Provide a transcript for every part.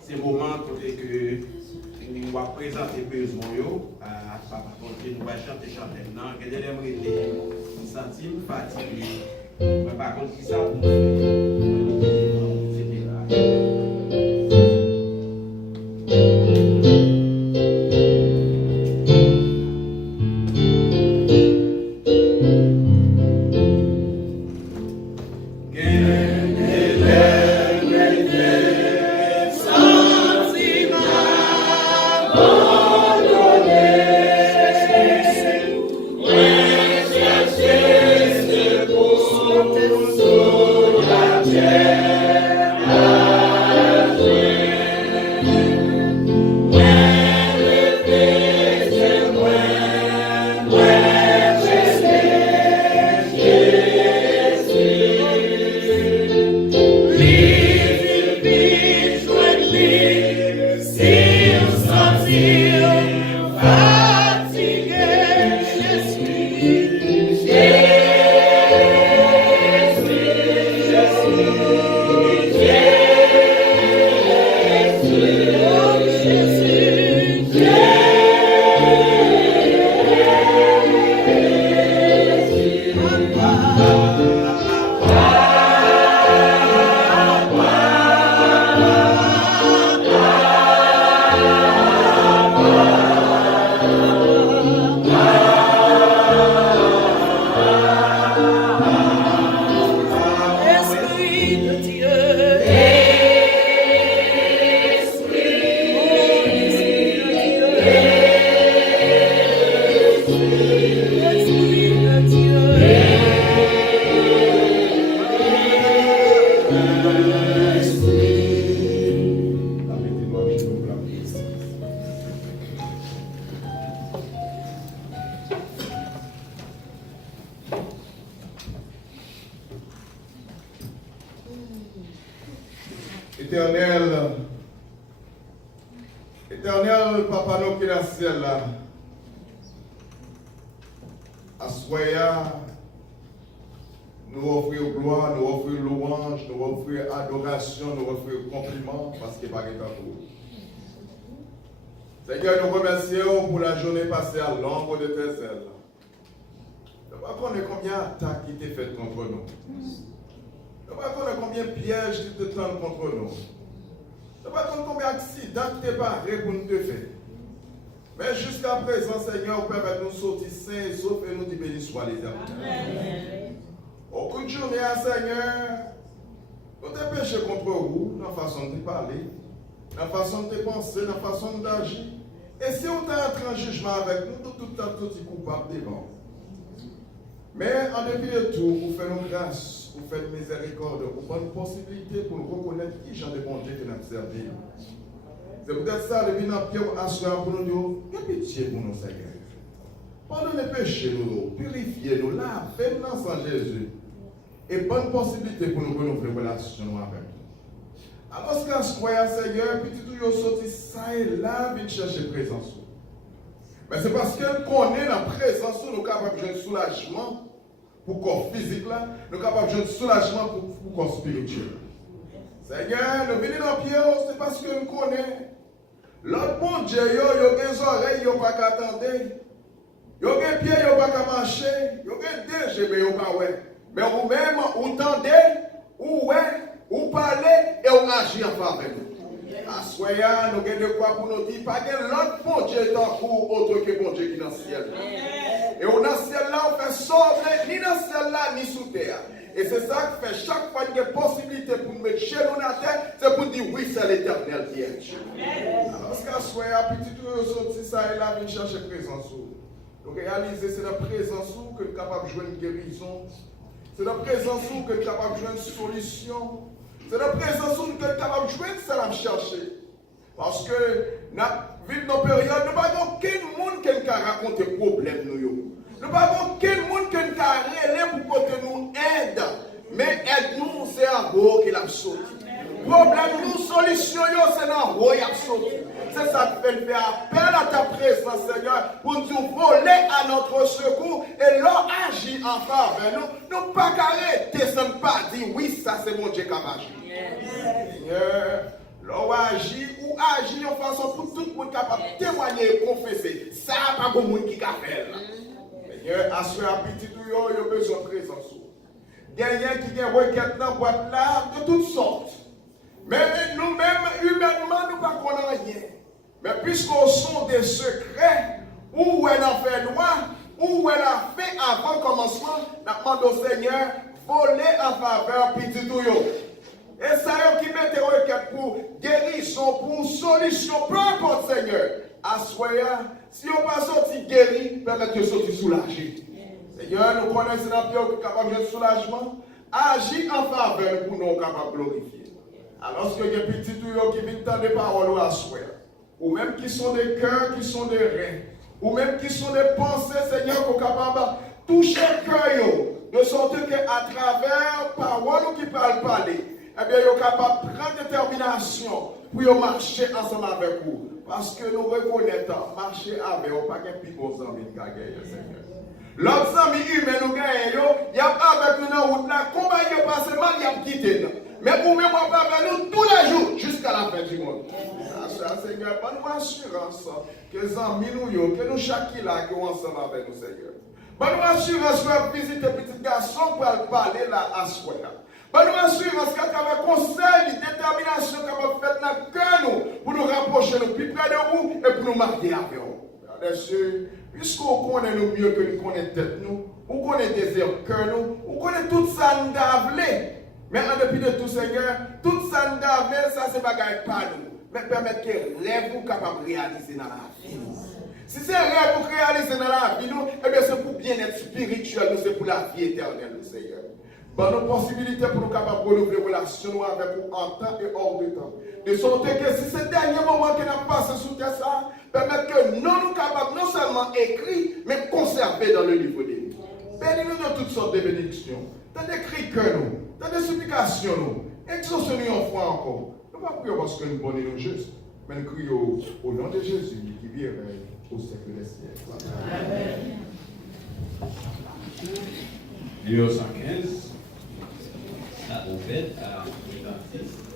C'est le moment côté que nous va présenter besoin à papa côté nous va chanter maintenant que des aimerait nous sentir fatigué mais par contre qui ça pour Éternel, Papa nous qui est dans le ciel là, Assoya, nous offrons gloire, nous offrons louange, nous offrons adoration, nous offrons compliment parce qu'il n'y a pas de temps. Seigneur, nous remercions pour la journée passée à l'ombre de tes ailes. Nous ne connaissons pas combien d'attaques qui étaient faites contre nous. Nous ne connaissons pas combien de pièges qui te tendent contre nous. Nous ne connaissons pas combien d'accidents qui t'es barrés pour nous te faire. Mais jusqu'à présent, Seigneur, permet nous sortir sains et saufs et nous dire béni soit l'Éternel. Au coup de journée, Seigneur, nous t'es péché contre vous, dans la façon de parler, dans la façon de penser, dans la façon d'agir. Et si on t'a entré en jugement avec nous, nous tout le temps, tout est coupable devant. Mais en dépit de tout, vous faites nos grâces, vous faites miséricorde, vous prenez une possibilité pour nous reconnaître qui j'en ai bon Dieu qui nous servi. C'est peut-être ça, le bilan Pierre assurant pour nous dire, que pitié pour nous, Seigneur. Pardonnez péché nous, purifiez-nous, lavez-nous dans sang Jésus. Et bonne possibilité pour nous renouveler une relation avec nous. Alors, ce qu'on croit, Seigneur, petit tout, vous sorti ça et là, vite chercher présence. Mais c'est parce qu'on connaît la présence, nous sommes capables de soulagement pour le corps physique, là, nous sommes capables de soulagement pour le corps spirituel. Seigneur, nous venons dans Pierre, c'est parce que nous connaissons. L'autre bon Dieu, il a des oreilles, il n'a pas qu'à attendre. Il a des pieds, il n'a pas qu'à marcher. Il a des déchets, mais il n'a pas ouais. Mais vous-même, vous tendez, vous ouais, vous parlez et vous agissez en faveur de nous. Assoya, nous avons de quoi pour nous dire, pas que l'autre bon Dieu est en cours, autre que bon Dieu qui est dans le ciel. Et dans le ciel là, on fait sauver, ni dans le ciel là, ni sous terre. Et c'est ça qui fait chaque fois qu'il y a possibilité pour nous mettre chez nous dans la terre, c'est pour dire oui, c'est l'Éternel qui est. Alors, parce qu'Assoya, petit tout, sorti ça et là, vient chercher présence. Donc, réaliser, c'est la présence que nous sommes capables de jouer une guérison. C'est la présence où nous sommes capables de jouer une solution. C'est la présence où nous sommes capables de jouer une salle à chercher. Parce que, dans nos périodes, nous n'avons aucun monde qui a raconté des problèmes. Nous n'avons aucun monde qui a relé pour que nous aide. Mais aide-nous, c'est à vous qui l'a sauté. Problème, nous, solution, c'est dans vous qui l'a sauté. C'est ça qui fait appel à ta présence, Seigneur, pour nous voler à notre secours et leur agir en faveur. Nous pas arrêter, ça ne pas dire oui, ça c'est mon Dieu qui a agi. Seigneur, leur agir pour les gens qui fait. Seigneur, assurez un petit tout, il a besoin de présence. Il y a des qui ont requête dans la boîte là, de toutes sortes. Mais nous-mêmes, humainement, nous ne connaissons rien. Mais puisqu'on sont des secrets, où elle a fait noir, où elle a fait avant le commencement, nous demandons au Seigneur, voler en faveur petit tout. Et ça y est qui met des requêtes pour guérison, pour solution, peu importe Seigneur. Assoya, si on va sortir guéri, permettre de sortir soulagé. Seigneur, nous connaissons la pierre qui est capable de soulagement. Agis en faveur pour nous capables de glorifier. Alors qu'il y a des petits tuyaux qui viennent entendre des paroles à soi, ou même qui sont des cœurs, qui sont des reins, ou même qui sont des pensées, Seigneur, qui sont capables de toucher le cœur, de sorte qu'à travers paroles qui parlent parler, eh bien, ils sont capables de prendre détermination pour marcher ensemble avec vous. Parce que nous reconnaissons, marcher avec vous, pas qu'un plus gros ami de gagner, Seigneur. L'autre ami humain nous gagne, il y a avec nous dans la route, là, comment il passe mal, il a quitté nous. Mais pour moi, on va avec nous tous les jours, jusqu'à la fin du monde. Seigneur, bonne assurance que les amis nous, que nous chacun là, qui sont ensemble avec nous, Seigneur. Bonne assurance que nous visiter petit garçon pour parler là à soi. Bonne assurance qu'à travers conseil, détermination que vous faites dans le cœur pour nous rapprocher nous plus près de vous et pour nous marquer avec vous. Puisqu'on connaît nous mieux que nous connaissons tête nous, on connaît désir cœur nous, on connaît tout ça nous d'avler. Mais en dépit de tout, Seigneur, tout ça nous d'avler, ça c'est bagaille pas nous. Mais permettre que les rêves vous capables de réaliser dans la vie. Si c'est un rêve pour réaliser dans la vie, eh bien c'est pour bien-être spirituel, nous, c'est pour la vie éternelle, Seigneur. Bonne possibilité pour nous capables de renouveler relation avec vous en temps et hors de temps. De sorte que si c'est le dernier moment que nous avons passé sous terre, ça permettre que nous nous capables non seulement écrire, mais conserver dans le livre de Dieu. Bénis-nous de toutes sortes de bénédictions. Dans des cris que nous, dans des supplications nous, exaucez-nous en foi encore. Nous ne pas prier parce que nous bonnons nos justes, mais nous crions au nom de Jésus qui vit au siècle des siècles. Amen. Numéro 115. La ouverte à l'identiste.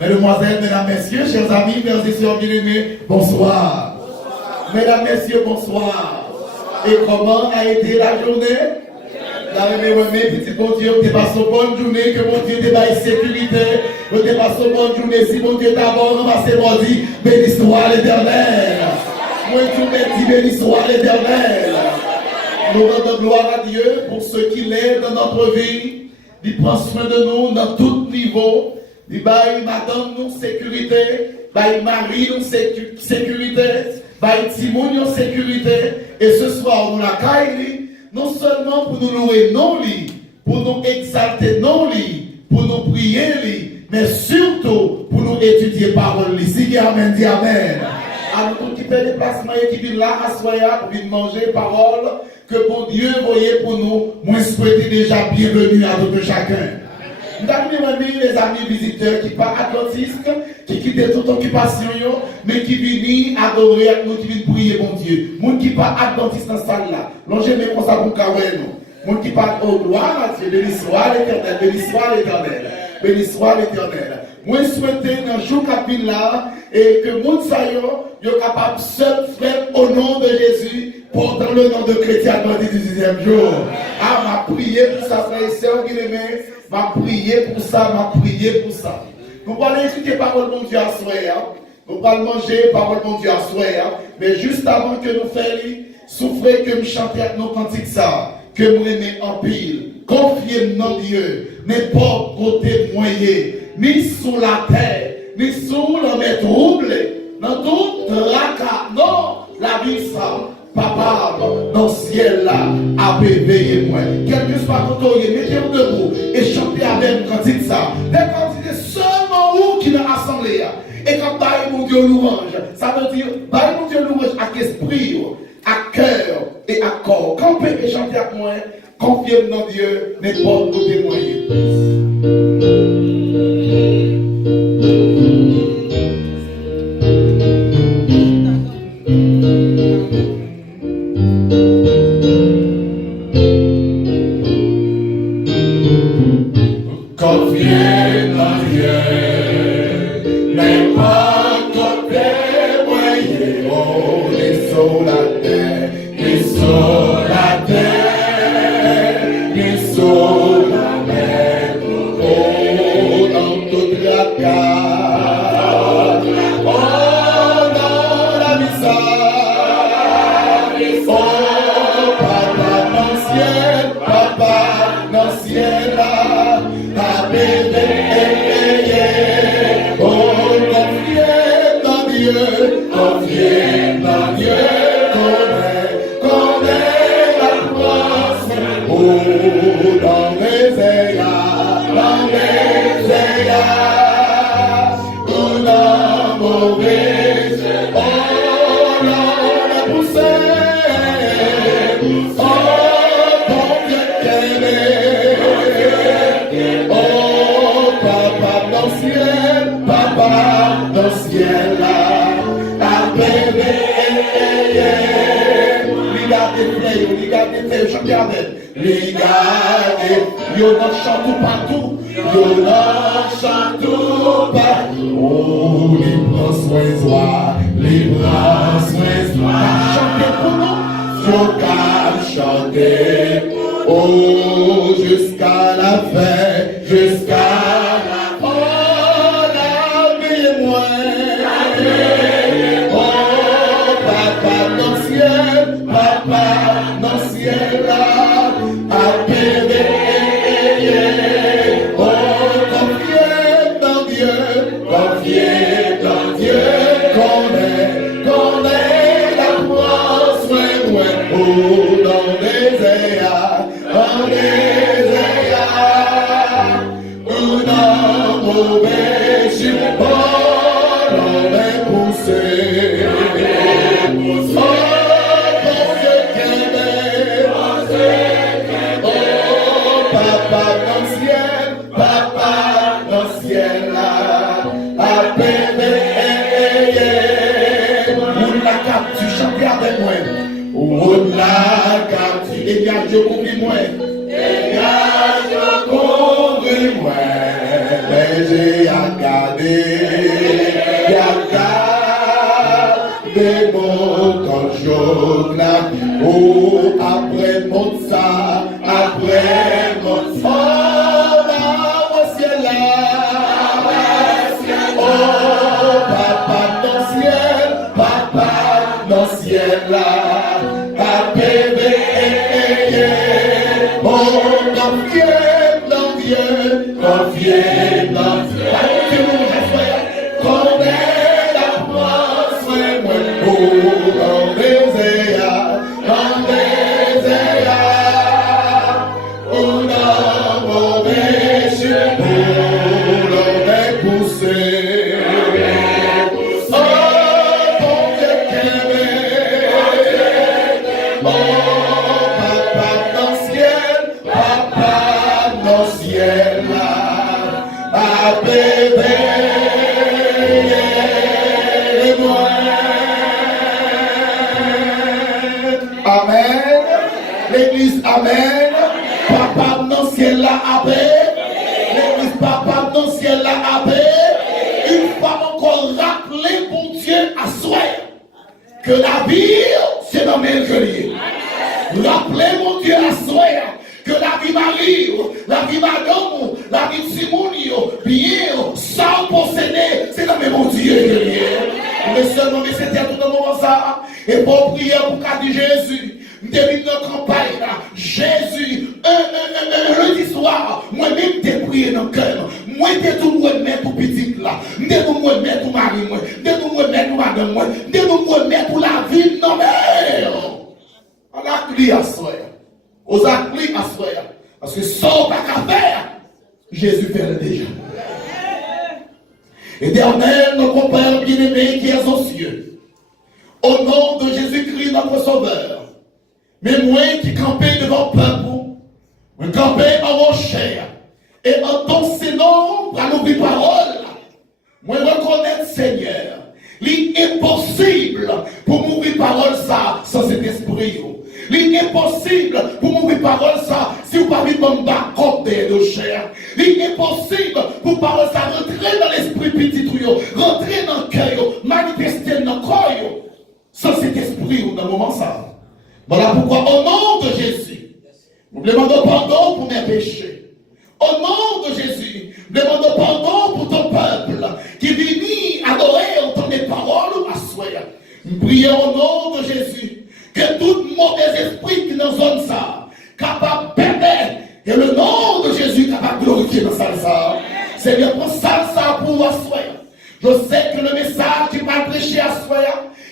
Mesdemoiselles, mesdames, messieurs, chers amis, frères et sœurs bien-aimés, bonsoir. Mesdames, messieurs, bonsoir. Et comment a été la journée? Petit bon Dieu, tu passes une bonne journée, que mon Dieu te baille sécurité, que tu passes une bonne journée, si mon Dieu d'abord ramassé mon dit, béni soit l'Éternel. Moi, tu me dis, béni soit l'Éternel. Nous rendons gloire à Dieu pour ce qu'il est dans notre vie. Il prend soin de nous dans tout niveau. Il baille madame nous sécurité, baille mari nous sécurité, baille Timon nous sécurité. Et ce soir, nous la caille, non seulement pour nous louer non lit, pour nous exalter non lit, pour nous prier lit, mais surtout pour nous étudier parole lit. Si amen, dit amen. À nous qui fait déplacement et qui vient là à Soya pour venir manger parole, que bon Dieu voyait pour nous, moi souhaiter déjà bienvenue à tout chacun. Nous avons les amis visiteurs qui ne sont pas adventistes, qui quittent toute occupation, mais qui viennent adorer avec nous, qui viennent prier mon Dieu. Les gens qui ne sont pas adventistes dans cette salle-là, l'on j'aime comme ça pour Kawé, nous. Les gens qui parlent au gloire à Dieu, béni soit l'Éternel, béni soit l'Éternel, béni soit l'Éternel. Moi, je souhaite dans le jour qui là, et que les gens soient capables seul faire au nom de Jésus, portant le nom de chrétien adventiste du 10e jour. Ah, m'a prié pour ça, frère et sœur, m'a prié pour ça, m'a prié pour ça. Nous allons écouter parole de Dieu à soir, nous allons manger parole de Dieu à soir, mais juste avant que nous fassions, souffrez que nous chantions avec nos cantiques ça, que nous aimons en pile, confiez dans Dieu, n'importe côté moyen, ni sous la terre, ni sous la mer troublée, dans tout tracas, non, la vie ça. Papa, dans le ciel là, a veillé moi. Quel que soit votre mettez-vous debout et chantez avec moi quand il ça. Des cantiques seulement vous qui dans l'assemblée. Et quand baille mon Dieu louange, ça veut dire baille mon Dieu louange à esprit, à cœur et à corps. Quand vous pouvez chanter avec moi, confiez dans Dieu, n'importe côté moyen. Oh, Oh, après Mozart, après Mozart, là, au ciel là. Oh, papa dans le ciel là, à bébé, oh, dans Dieu, qu'on est la France, oh, dans désert, oh, dans mauvais chevaux, l'on est poussé. Amen. L'église, amen. Papa dans le ciel là, amen. L'église, papa dans le ciel là, amen. Une fois encore rappeler pour Dieu à soi que la vie, c'est dans mes guerriers. Rappelez mon Dieu à soi que la vie Marie, la vie Madame, la vie de Simonio, bien, sans posséder, c'est dans mes mon Dieu guerrier. Mais seulement, mais c'était tout le moment ça. Et pour prier pour qu'à dit Jésus, depuis notre campagne, Jésus, un lundi soir, moi-même t'ai prié dans le cœur. Moi t'ai tout moi mettre tout petit là. T'ai tout moi mettre tout mari moi. T'ai tout moi mettre tout madame moi. T'ai tout moi mettre tout la ville. Non mais, on a crié à soi. On a crié à soi. Parce que sans pas qu'à faire, Jésus fait le déjà. Éternel, notre Père bien-aimé qui est aux cieux, au nom de Jésus-Christ, notre Sauveur, mais moi qui campais devant le peuple, moi campais en mon chair, et en ton Seigneur, par nos paroles, moi reconnaître, Seigneur, l'impossible pour m'ouvrir parole ça sans cet esprit. L'impossible pour m'ouvrir parole ça si vous parlez de mon côté de chair. L'impossible pour parole ça rentrer dans l'esprit petit tuyau, rentrer dans le cœur, manifester dans le corps sans cet esprit dans le moment ça. Voilà pourquoi au nom de Jésus, nous demandons pardon pour mes péchés. Au nom de Jésus, nous demandons pardon pour ton peuple qui vient adorer en ton paroles à soi. Nous prions au nom de Jésus que tout mauvais esprit qui dans zone ça, capable de perdre, et le nom de Jésus capable de glorifier dans ça. Seigneur, prends ça pour soi. Je sais que le message qui va prêcher à soi,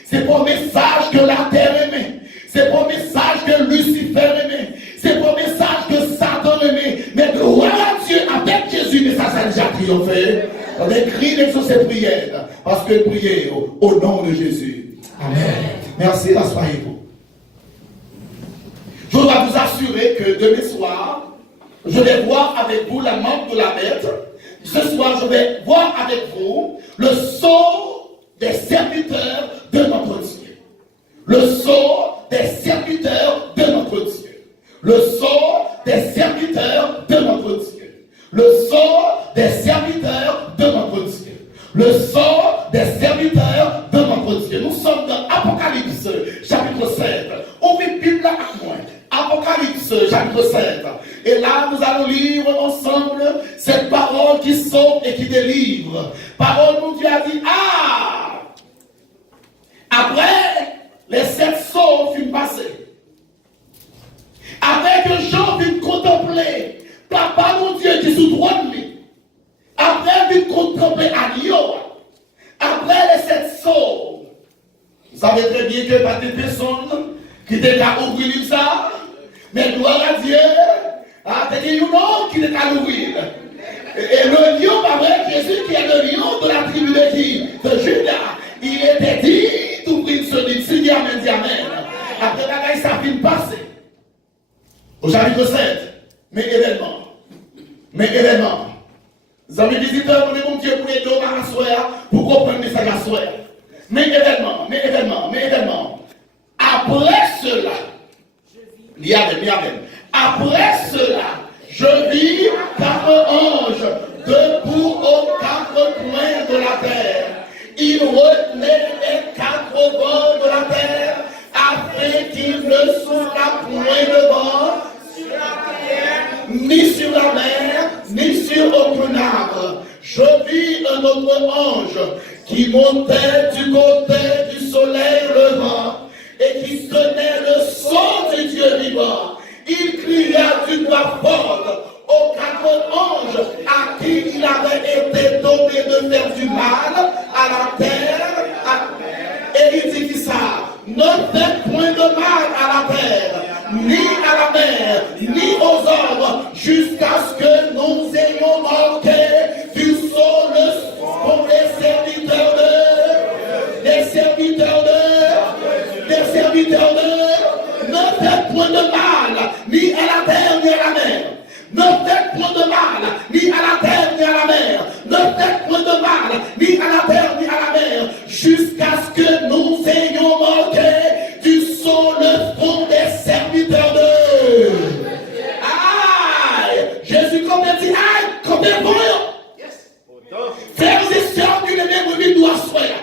c'est pour le message que la terre aimait. C'est pour le message que Lucifer aimait. C'est pour le message que Satan aimait. Mais gloire à Dieu, avec Jésus, mais ça a déjà triomphé. On écrit sur ces prières. Parce que priez au nom de Jésus. Amen. Merci, asseyez-vous. Je dois vous assurer que demain soir, je vais voir avec vous la marque de la bête. Ce soir, je vais voir avec vous le sceau des serviteurs de notre Dieu. Le sceau des serviteurs de notre Dieu. Le sceau des serviteurs de notre Dieu. Le sceau des serviteurs de notre Dieu. Le sceau des serviteurs de notre Dieu. Nous sommes dans Apocalypse, chapitre 7. Ouvrez la Bible à moi. Apocalypse, chapitre 7. Et là, nous allons lire ensemble cette parole qui sauve et qui délivre. Parole où Dieu a dit, après les 7 sceaux furent passés. Après que Jean vient contempler Papa mon Dieu qui est sous droit de lui. Après vient contempler Agneau. Après les 7 sceaux. Vous savez très bien que pas des personnes qui étaient à ouvrir ça. Mais gloire à Dieu. C'est un nom qui est à l'ouvrir. Et le lion, pas vrai, Jésus qui est le lion de la tribu de qui? De Judas. Il était dit d'ouvrir ce livre. Si Amen, dit Amen. Après la ça vient passer. Au chapitre 7. Mais événement. Vous avez visiteurs, vous mon Dieu, pour les deux à soi, pour comprendre le message à soi. Mais événement. Après cela, après cela, je vis 4 anges debout aux 4 coins de la terre. Ils retenaient les 4 bords de la terre afin qu'ils ne soient souffla point de vent, ni sur la mer, ni sur aucun arbre. Je vis un autre ange qui montait du côté du soleil levant et qui tenait le son du Dieu vivant. Il cria d'une voix forte aux 4 anges à qui il avait été donné de faire du mal à la terre. Et il dit ça, ne faites point de mal à la terre, ni à la mer, ni aux hommes, jusqu'à ce que nous ayons manqué du sol pour les serviteurs de, ne faites point de mal, ni à la terre, ni à la mer. Ne faites point de mal, ni à la terre, ni à la mer. Ne faites point de mal, ni à la terre, ni à la mer, jusqu'à ce que nous ayons manqué du sol le front des serviteurs de. Aïe! Jésus, comme il dit, aïe, comme il bon. Frères et sœurs, du même lui doit soyez.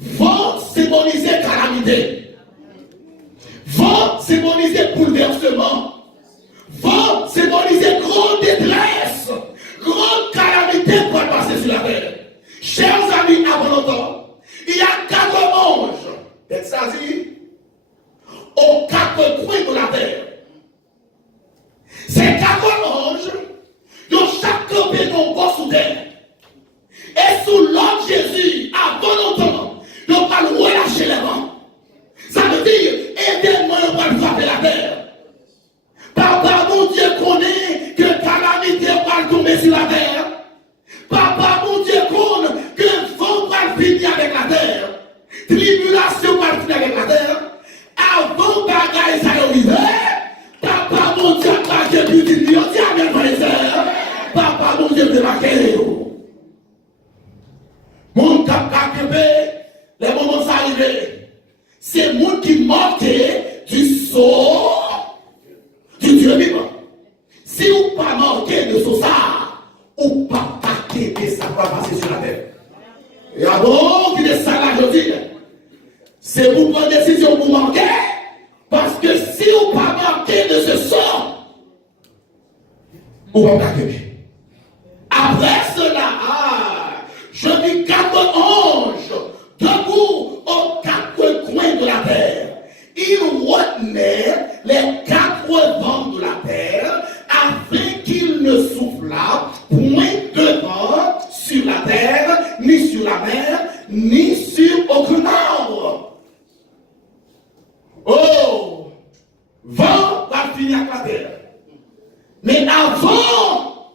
Vent symboliser calamité. Vent symboliser bouleversement. Vent symboliser grande détresse, grande calamité pour passer sur la terre. Chers amis, avant longtemps, il y a 4 anges, c'est-à-dire aux 4 coins de la terre. Ces 4 anges, ils ont chaque campé dans corps sous terre. Et sous l'ordre Jésus, avant longtemps, ils n'ont pas relâché les vents. Ça veut dire, aidez-moi, on va frapper la terre. Papa, mon Dieu, connaît que calamité va tomber sur la terre. Papa, mon Dieu, connaît que vent va finir avec la terre. Tribulation va finir avec la terre. Avant bagaille, ça arrive. Papa, mon Dieu, pas que plus de Dieu, amen, frère et sœur. Papa, mon Dieu, démarquez. Mon cap les moments arrivés. C'est moi qui manquait du sort du Dieu vivant. Si vous pas manqué de ce ça, ou pas taquer que ça va passer sur la terre. Et avant qu'il est ça là, je dis, c'est vous prendre décision pour manquer, parce que si vous pas manqué de ce sort, vous va taquer. Après cela, je dis 4 anges debout aux 4 coins de la terre. Ils retenaient les 4 vents de la terre afin qu'il ne soufflât point de vent sur la terre, ni sur la mer, ni sur aucun arbre. Oh, vent va finir avec la terre. Mais avant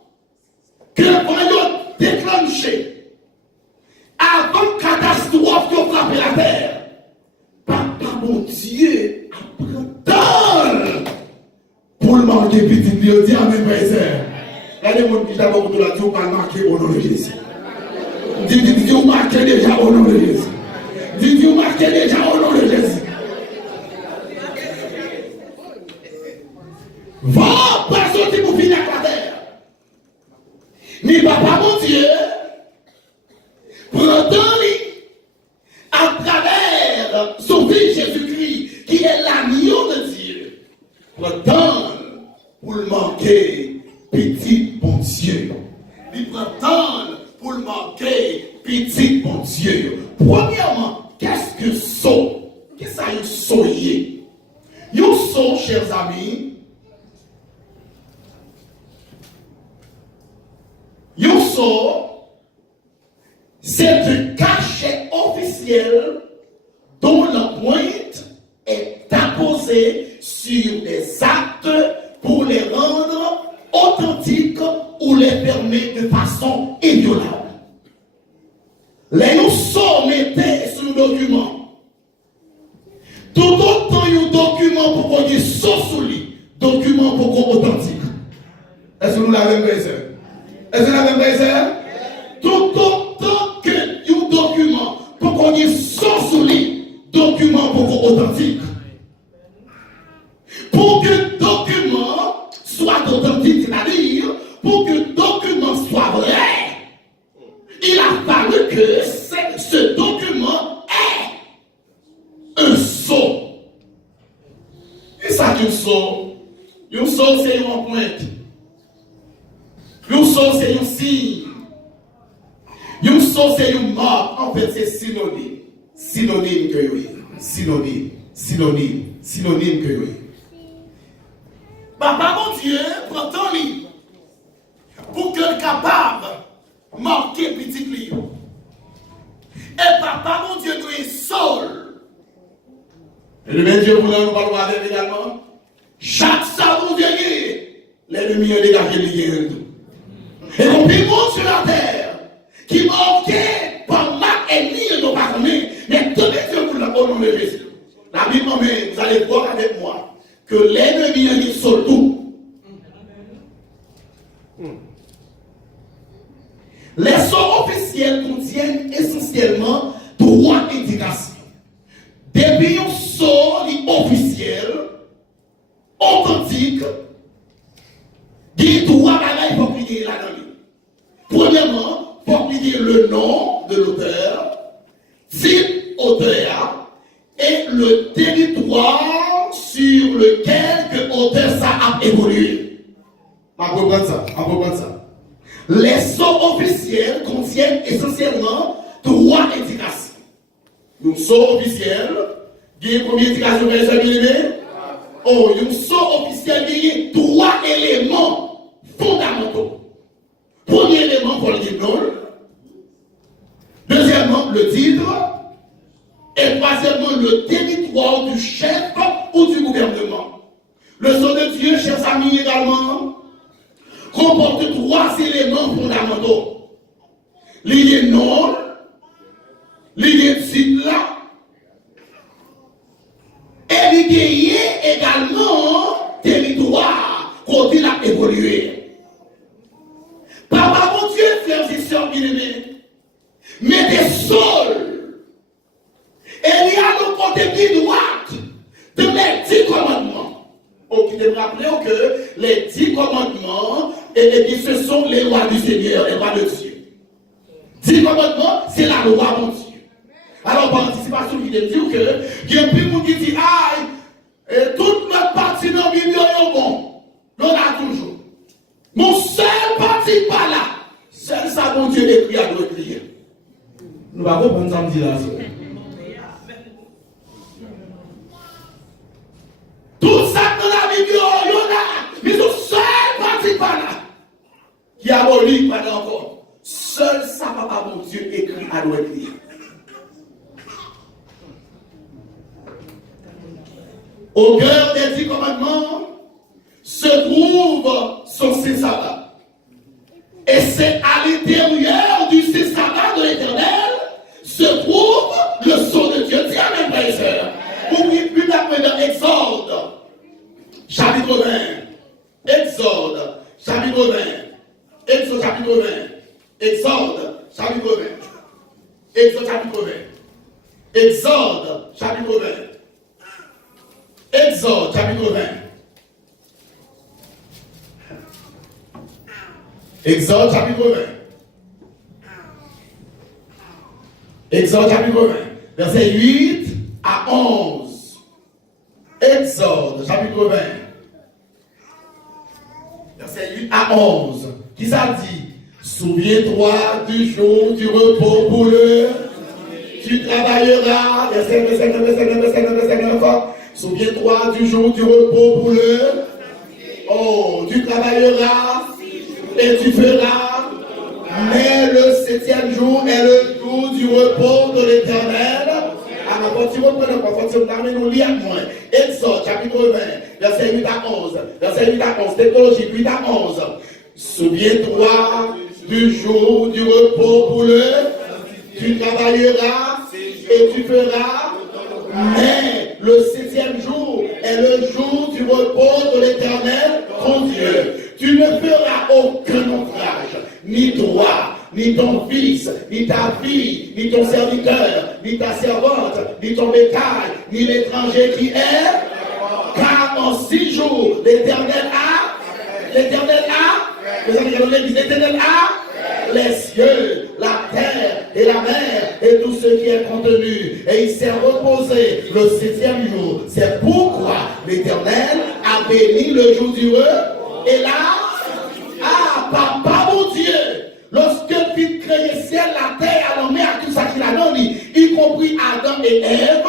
que le vent déclenché, avant catastrophe qui frappe la terre, Papa mon Dieu apprend pour le marquer petit Dieu, dis amen, frère et sœur. Regardez mon petit d'abord pour la Dieu, pas marquer au nom de Jésus. Dis Dieu marqué déjà au nom de Jésus. Dis Dieu marqué déjà au nom de Jésus. Va pas sortir pour finir avec la terre. Mais Papa mon Dieu, pourtant, à travers son fils Jésus-Christ, qui est l'agneau de Dieu, pourtant, pour le manquer, petit bon Dieu. Il pourtant, pour le manquer, petit bon Dieu. Premièrement, qu'est-ce que saut? Qu'est-ce que ça y est soyez? Yon saut, chers amis, yon saut, c'est un cachet officiel dont la pointe est apposée sur des actes pour les rendre authentiques ou les permettre de façon inviolable. Les nous mettez sur le document. Tout autant un document pour qu'on ait sous lui, document pour qu'on authentique. Est-ce que nous l'avons pensé? Est-ce que nous l'avons pensé? Tout autant que un document pour qu'on ait sous lui, document pour qu'on authentique. Pour que le document soit authentique, c'est-à-dire pour que le document soit vrai, il a fallu que ce document ait un sceau. Et ça, tu un saut. Un saut, c'est une empreinte. Un saut, c'est un signe. Un saut, c'est une marque. En fait, c'est synonyme. Synonyme que oui. Synonyme que oui. Papa, mon Dieu, prend ton livre pour que le capable marquer petit livre. Et papa, mon Dieu, tu es seul. Et le même Dieu, vous nous parlons avec également. Chaque salle, mon Dieu, les lumières dégagées, les tout. Et donc, puis, mon sur la terre, qui manquait par ma ennemi, et non pas mais tenez Dieu pour au nom de Jésus. La Bible, vous allez voir avec moi que l'ennemi est sur tout. Les sorts officiels contiennent essentiellement trois indications. Depuis un sort officiel, authentique, qui trois bagages pour prier là-dedans. Premièrement, pour prier le nom de l'auteur, type auteur, et le territoire sur lequel l'auteur ça a évolué. On peut prendre ça. Les sorts officiels contiennent essentiellement trois indications. Un sort officiel, il y a une première indication, un sort officiel, il y a trois éléments fondamentaux. Premier élément pour le nom. Deuxièmement, le titre. Et troisièmement, le territoire du chef ou du gouvernement. Le sceau de Dieu, chers amis, également, comporte trois éléments fondamentaux. L'idée nom, l'idée titre là, et l'idée également territoire, côté l'a évolué. Papa, mon Dieu, frères et sœurs bien-aimés, mettez sol. Et il y a le côté qui droite de les 10 commandements. Qui me rappeler que les 10 commandements, et ce sont les lois du Seigneur, les lois de Dieu. 10 commandements, c'est la loi de Dieu. Alors, par anticipation, il me dit que il y a plus de monde qui dit, aïe, toute notre partie dans la Bible est bon. On a toujours. Mon seul parti pas là. Seul ça, mon Dieu, écrit à doit écrire. Nous ne pouvons pas prendre ça, me dire là. Tout ça dans la Bible, il y en a, mais le seul parti par là, qui abolit pas encore. Seul ça, papa, mon Dieu, écrit à doit écrire. Au cœur des 10 commandements se trouve son Sabbat. Et c'est à l'intérieur du Sabbat de l'Éternel se trouve le sceau de Dieu. Tiens, mes frères et sœurs. Ouvrez plus après dans Exode, chapitre 20. Exode, chapitre 20. Exode, chapitre 20. Exode, chapitre 20. Exode, chapitre 20. Exode, chapitre 20. Exode, chapitre 20. Exode, chapitre 20. Exode, chapitre 20. Verset 8 à 11. Exode, chapitre 20. Verset 8 à 11. Qui ça dit? Souviens-toi du jour du repos pour le. Tu travailleras. Verset 9. Souviens-toi du jour du repos pour le. Oh, tu travailleras et tu feras. Mais le 7e jour est le jour du repos de l'Éternel. Alors, quand tu reprends, quand tu reprends, nous lire moins. Exode, chapitre 20, verset 8 à 11. Verset 8 à 11, Théologie, 8 à 11. Souviens-toi du jour du repos pour le. Tu travailleras et tu feras. Mais le 7e jour est le jour du repos de l'Éternel, ton Dieu. Tu ne feras aucun ouvrage, ni toi, ni ton fils, ni ta fille, ni ton serviteur, ni ta servante, ni ton bétail, ni l'étranger qui est. Car en 6 jours, l'Éternel a, l'Éternel a, les cieux, la terre et la mer et tout ce qui est contenu. Et il s'est reposé le 7e jour. C'est pourquoi l'Éternel l'a béni le jour du repos. Et là, papa mon Dieu, lorsque tu crée le ciel, la terre, alors mais à tout ça qu'il a donné, y compris Adam et Ève,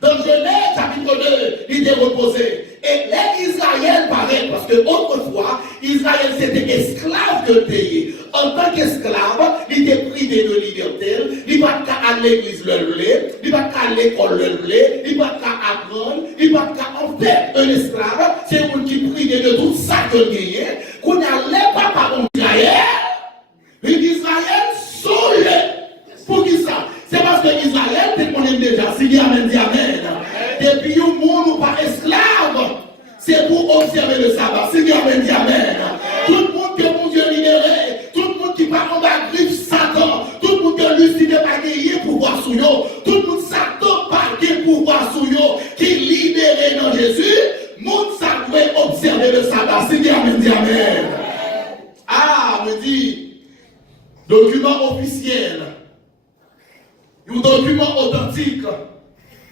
dans Genèse chapitre 2, il est reposé. Et les Israël pareil, parce que autrefois, Israël c'était esclave de pays. En tant qu'esclave, il était privé de liberté, il ne va pas à l'église le blé, il ne va pas à l'école le blé, il ne va pas apprendre, il ne va pas en fait un esclave, c'est un qui privé de tout ça que gagné, qu'on a les papas d'Israël, l'Israël saoulé. Pour qui ça? C'est parce que Israël, tu connais déjà, si dit amen, dit amen. Depuis un monde ou pas esclave, c'est pour observer le sabbat. Si dit amen, dit amen. Tout le monde que mon Dieu libéré, tout le monde qui part en bas griffe Satan, tout le monde que Lucie n'est pas gagné pouvoir sur eux, tout le monde Satan pas gagné pouvoir sur eux, qui est libéré dans Jésus, monde ça doit observer le sabbat. Si dit amen, dit amen. Me dit, document officiel. Un document authentique,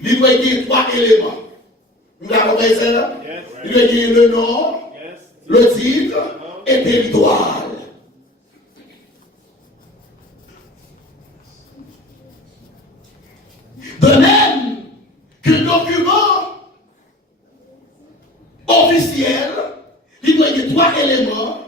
il doit y avoir 3 éléments. Vous avez compris ça? Il doit y avoir le nom, le titre et territoire. De même que le document officiel, il doit y avoir 3 éléments.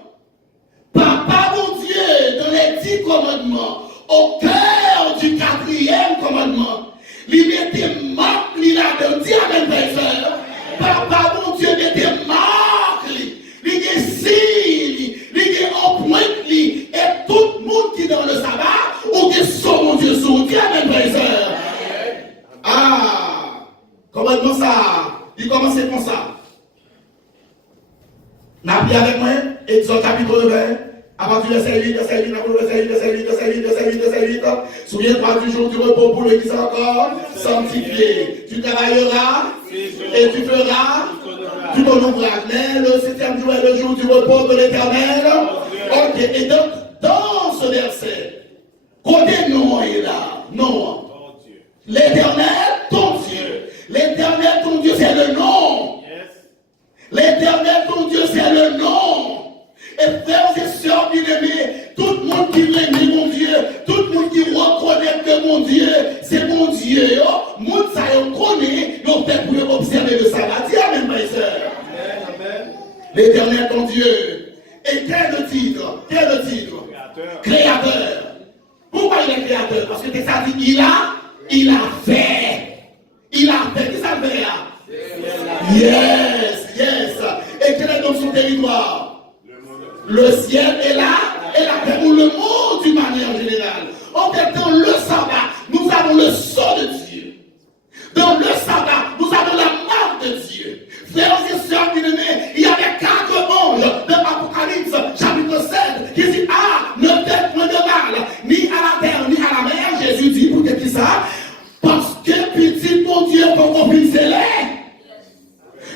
Papa mon Dieu, dans les 10 commandements, au cœur du 4e commandement, il mettait marque, il a dit à mes frères, papa mon Dieu mettait marque, il est signe, il est en point, et tout le monde qui est dans le sabbat, ou qui sont mon Dieu, sont dit à mes frères. Commandement ça, il commence comme ça. N'a bien avec moi, Exode chapitre 20. À partir de verset 8, souviens-toi du jour du repos pour le qui encore sanctifié. Tu travailleras et tu feras tout ton ouvrage. Mais le 7e jour est le jour du repos de l'Éternel. Ok, et donc, dans ce verset, côté nom est là. Non. L'Éternel, ton Dieu. L'Éternel, ton Dieu, c'est le nom. L'Éternel, ton Dieu, c'est le nom. Et frères et sœurs bien-aimés, tout le monde qui aime mon Dieu, tout le monde qui reconnaît que mon Dieu, c'est mon Dieu. Le monde ça connaît, ils fait pour observer le sabbat. Dis amen, mes sœurs. L'Éternel, ton Dieu. Et quel est le titre? Quel est le titre? Créateur. Pourquoi il est créateur? Parce que ça dit, il a fait. Il a fait. Qu'est-ce que ça fait là? Yes. Et quel est donc son territoire? Le ciel est là, et la terre, ou le monde d'une manière générale. En fait, dans le sabbat, nous avons le sang de Dieu. Dans le sabbat, nous avons la marque de Dieu. Frères et sœurs bien-aimés, il y avait 4 anges de l'Apocalypse, chapitre 7, qui dit, ne faites point de mal, ni à la terre, ni à la mer. Jésus dit, pour que ça? Parce que petit mon Dieu, pour qu'on puisse l'aider.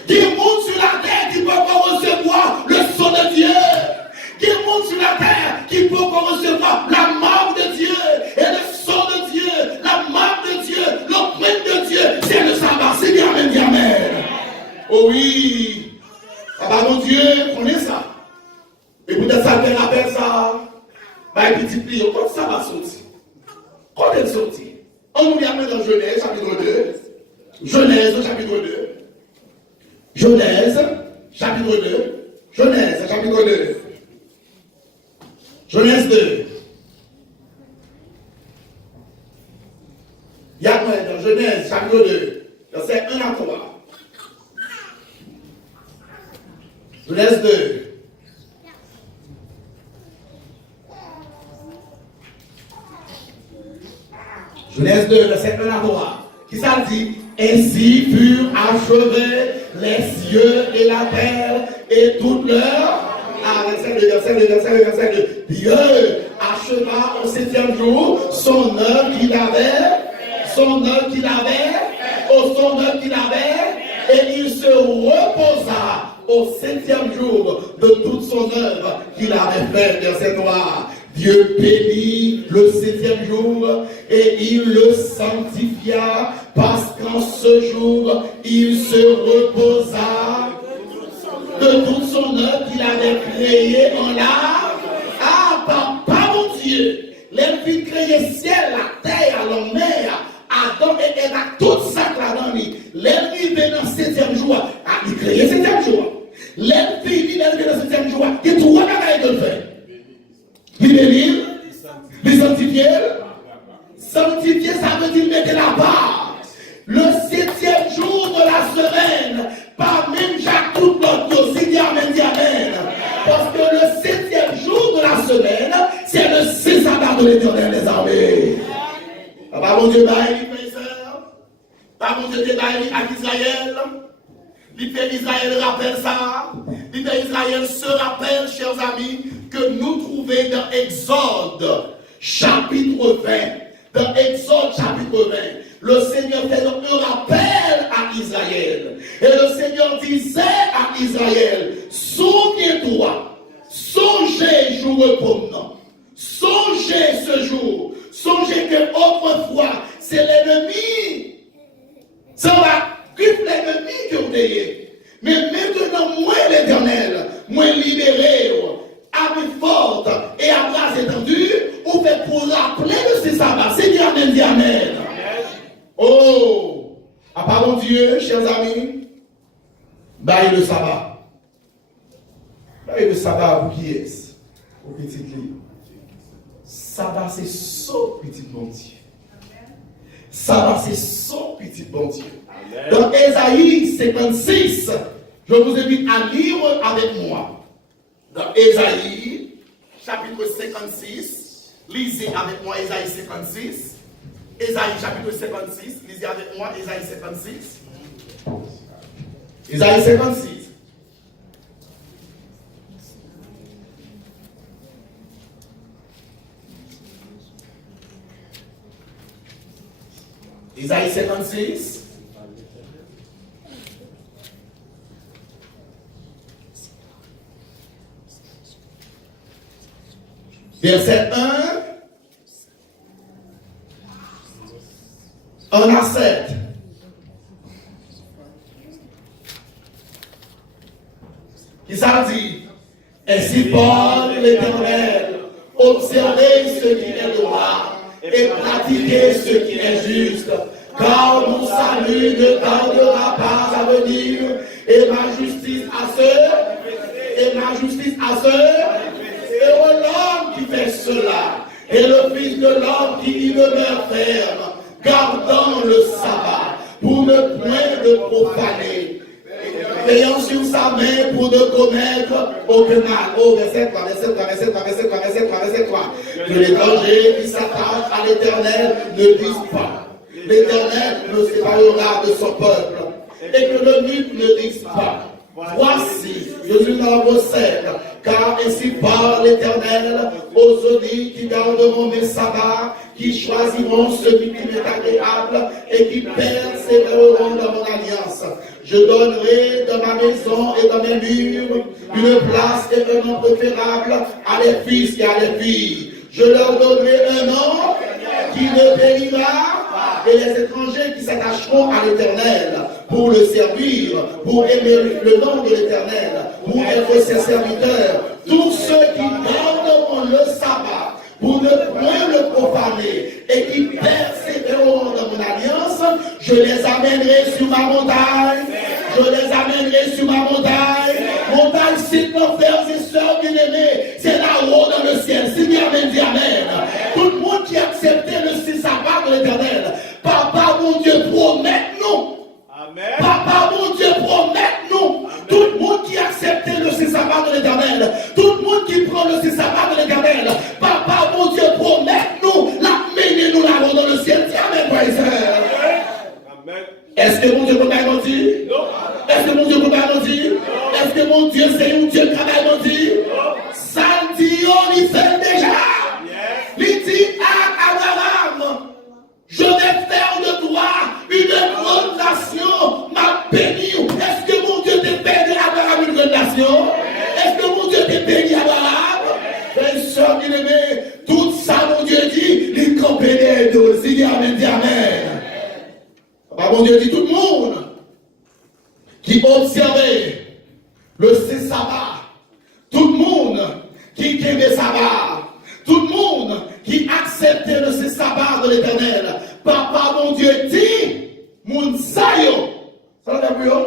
Qui monte sur la terre, qui peut pas recevoir le sang de Dieu. Qui monte sur la terre, qui peut pas recevoir la marque de Dieu. Et le sang de Dieu, la marque de Dieu, l'empreinte de Dieu, c'est le sabbat. C'est bien, amen, bien, amen. Oh oui. Papa mon Dieu, connaît ça. Et peut-être ça me rappelle ça. Bah, petit pli, quand ça va sortir. Quand elle sortit. On nous vient dans Genèse, chapitre 2. Genèse, chapitre 2. Genèse, chapitre 2. Genèse, chapitre 2. Genèse 2. Il y a quoi dans Genèse, chapitre 2, verset 1 à 3. Genèse 2. Genèse 2, verset 1 à 3. Qui ça dit? Ainsi furent achevés les cieux et la terre et toute leur. Verset 2. Dieu acheva au 7e jour son œuvre qu'il avait, et il se reposa au 7e jour de toute son œuvre qu'il avait faite. Verset 3. Dieu bénit le 7e jour et il le sanctifia parce qu'en ce jour il se reposa de toute son œuvre qu'il avait créé en l'art. Ah, papa, mon Dieu, l'envie de créer ciel, la terre, la mer, Adam et Ève, tout ça là-dedans. L'envie dans le 7e jour, il crée le 7e jour. L'envie dans le 7e jour, il y a trois bagages de le faire. Il bénit, il sanctifie. Sanctifier, ça veut dire mettre la part. Le 7e jour de la semaine, pas même Jacques tout l'autre, aussi dit amen, dit amen. Parce que le 7e jour de la semaine, c'est le 6 sabbat de l'Éternel des armées. Papa, mon Dieu, il fait ça. Papa, mon Dieu, il à Israël. Il fait Israël rappelle ça. Il fait Israël se rappelle, chers amis, que nous trouvons dans Exode, chapitre 20. Dans Exode chapitre 20, le Seigneur fait donc un rappel à Israël. Et le Seigneur disait à Israël, souviens-toi, songez jour reposant, songez ce jour, songez que autrefois, c'est l'ennemi. Ça va, griffe l'ennemi que vous ayez. Mais maintenant, moi l'Éternel, moi libéré, avec forte et à bras étendus, on fait pour rappeler de ces sabbats. C'est dit amen, dit amen. Oh, à part mon Dieu, chers amis, baille le sabbat. Baille le sabbat, vous qui êtes, au petit lit. Sabbat, c'est son petit bon Dieu. Sabbat, c'est son petit bon Dieu. Dans Ésaïe 56, je vous invite à lire avec moi. Dans Ésaïe, chapitre 56, lisez avec moi Ésaïe 56. Ésaïe, chapitre 56, lisez avec moi Ésaïe 56. Ésaïe 56. Ésaïe 56. Verset 1 à 7. Qui ça dit? Ainsi parle l'Éternel, observez ce qui est droit et pratiquez ce qui est juste, car mon salut ne tardera pas à venir, et ma justice à ceux, et l'homme qui fait cela, et le Fils de l'homme qui y demeure ferme, gardant le sabbat, pour ne point le profaner, ayant sur sa main pour ne commettre aucun mal. Oh, verset 3, verset 3. Que les dangers qui s'attachent à l'Éternel ne disent pas. L'Éternel ne séparera de son peuple. Et que le nul ne dise pas. Voici, je suis dans vos scènes, car ainsi parle l'Éternel aux audits qui garderont mes sabbats, qui choisiront celui qui m'est agréable et qui persévéreront dans mon alliance. Je donnerai dans ma maison et dans mes murs une place et un nom préférable à les fils et à les filles. Je leur donnerai un nom qui ne périra, et les étrangers qui s'attacheront à l'Éternel pour le servir, pour aimer le nom de l'Éternel, pour être ses serviteurs, tous ceux qui garderont le sabbat, pour ne point le profaner, et qui persévéreront dans mon alliance, je les amènerai sur ma montagne, montagne c'est nos frères et sœurs bien-aimés, c'est là-haut dans le ciel, c'est dit amen, dit amen. Tout le monde qui a accepté le sabbat de l'Éternel, Papa mon Dieu promette-nous. Amen. Papa mon Dieu promette-nous. Tout le monde qui a accepté le sabbat de l'Éternel, tout le monde qui prend le sabbat de l'Éternel, Papa mon Dieu promette-nous, l'amenez-nous là-haut dans le ciel. Dis amen, frères et sœurs. Amen. Est-ce que mon Dieu peut pas mentir? Non. Est-ce que mon Dieu peut pas mentir? Est-ce que mon Dieu c'est un Dieu qui va mentir? Ça dit on y fait déjà. Il dit à Abraham, je vais faire de toi une grande nation, ma béni. Est-ce que mon Dieu t'a béni Abraham une grande nation? Est-ce que mon Dieu t'a béni Abraham? Frères et sœurs bien-aimés, tout ça mon Dieu dit, les compagnies de dit amen, dit amen. Mon Dieu dit tout le monde qui observait le sabbat. Tout le monde qui aimait sabbat, tout le monde qui acceptait le sabbat de l'Éternel, papa mon Dieu dit, mon sayo, ça va bien,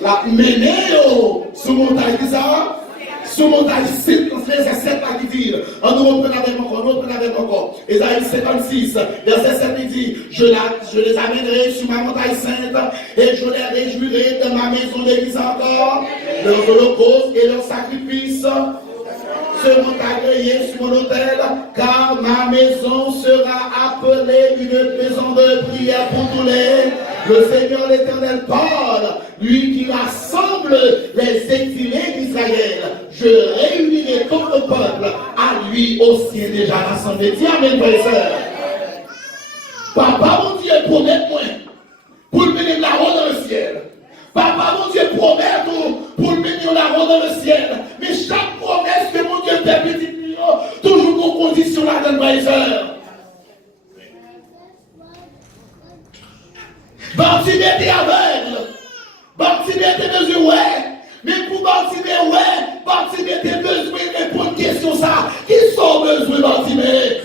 la mené sous montagne ça, sous montagne 7 là qui dit, on nous reprend avec encore, Ésaïe 56, verset 7 il dit, je les amènerai sur ma montagne sainte et je les réjouirai dans ma maison d'église encore, leurs holocaustes et leurs sacrifices seront agréés sur mon autel, car ma maison sera appelée une maison de prière pour tous les. Le Seigneur l'Éternel parle, lui qui rassemble les exilés d'Israël. Je réunirai tout le peuple à lui aussi déjà rassemblé. Dis amen, frères et sœurs. Papa, mon Dieu, promets-moi pour mener la route dans le ciel. Papa, mon Dieu, promet pour mener la route dans le ciel. Mais chaque promesse que mon Dieu fait petit, toujours pour condition là dans frères et sœurs. Bartimée était aveugle. Bartimée était mesuré. Mais pour Bartimée, Bartimée était besoin de répondre à une question ça. Qui sont besoin Bartimée?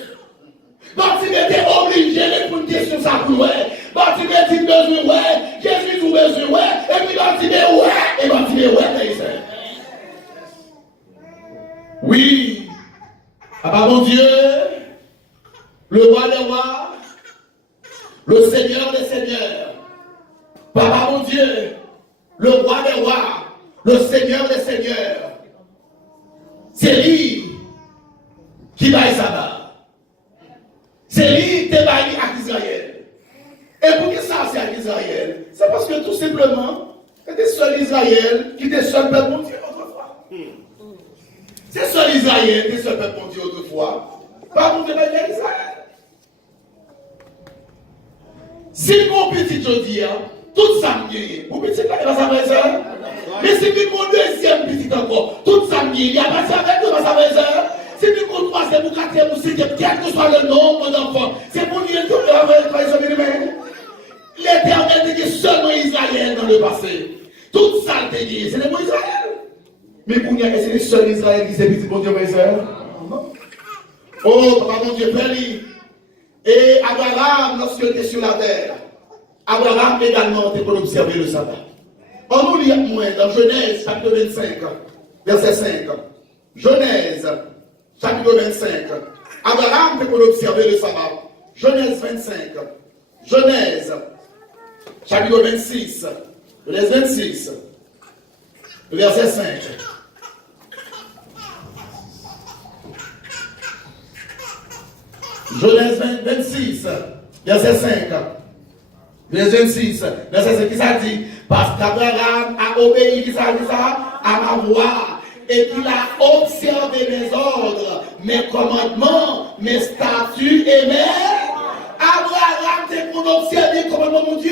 Bartimée était obligé de répondre à une question ça pour Bartimée dit besoin, Jésus tout besoin, et puis Bartimée, et Bartimée, oui. Papa mon Dieu, le roi des rois, le Seigneur des seigneurs. Papa mon Dieu, le roi des rois, le Seigneur des seigneurs. C'est lui qui va sabbat. C'est lui qui va à Israël. Et pour qui ça c'est à Israël? C'est parce que tout simplement, c'était seul Israël qui était seul peuple mon Dieu autrefois. C'est seul Israël qui était seul peuple mon Dieu autrefois. Pas pour Israël. Si mon petit Jodi, tout ça me guérit. Mon petit là, il va savoir ça. Mais si mon deuxième petit encore, tout ça me guérit. Il n'y a pas ça avec nous, il va savoir ça. Si mon troisième ou quatrième ou cinquième, quel que soit le nombre d'enfants, c'est pour lui tout le monde. L'Éternel était seulement Israël dans le passé. Toute ça le dit, c'est les mots Israël. Mais pour nous, c'est les seuls Israël qui s'est dit, bon Dieu, mes sœurs. Oh, papa, mon Dieu, Père, et Abraham, lorsqu'il était sur la terre, Abraham également était pour observer le sabbat. On nous lit moins dans Genèse, chapitre 25, verset 5. Genèse, chapitre 25. Abraham était pour observer le sabbat. Genèse 25. Genèse, chapitre 26. Genèse 26, verset 5. Genèse 26, verset 5. Genèse 26, verset 5, qui ça dit? Parce qu'Abraham a obéi, qui ça dit ça? À ma voix. Et qu'il a observé mes ordres, mes commandements, mes statuts et mes... Abraham était pour observer les commandements de mon Dieu.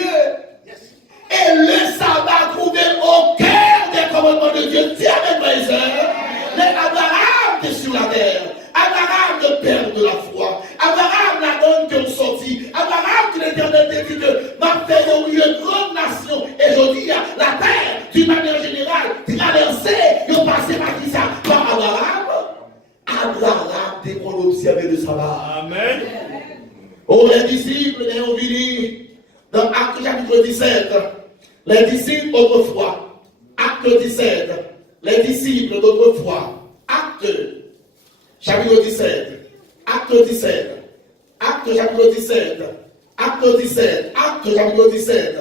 Et le sabbat trouvait au cœur des commandements de Dieu. Dis avec mes sœurs. Mais Abraham était sur la terre. Abraham, le père de la foi. Abraham, la donne qui ont sorti. Abraham, qui l'Éternel t'a dit que m'a fait une grande nation. Et je dis, la terre, d'une manière générale, traversée, ils ont passé par qui ça? Par Abraham. Abraham était pour observer le sabbat. Amen. Oh, les disciples, les ont venus dans Acte chapitre 17. Les disciples autrefois. Acte 17. Les disciples d'autrefois. Acte chapitre 17. Acte 17. Acte chapitre 17. Acte 17. Acte chapitre 17.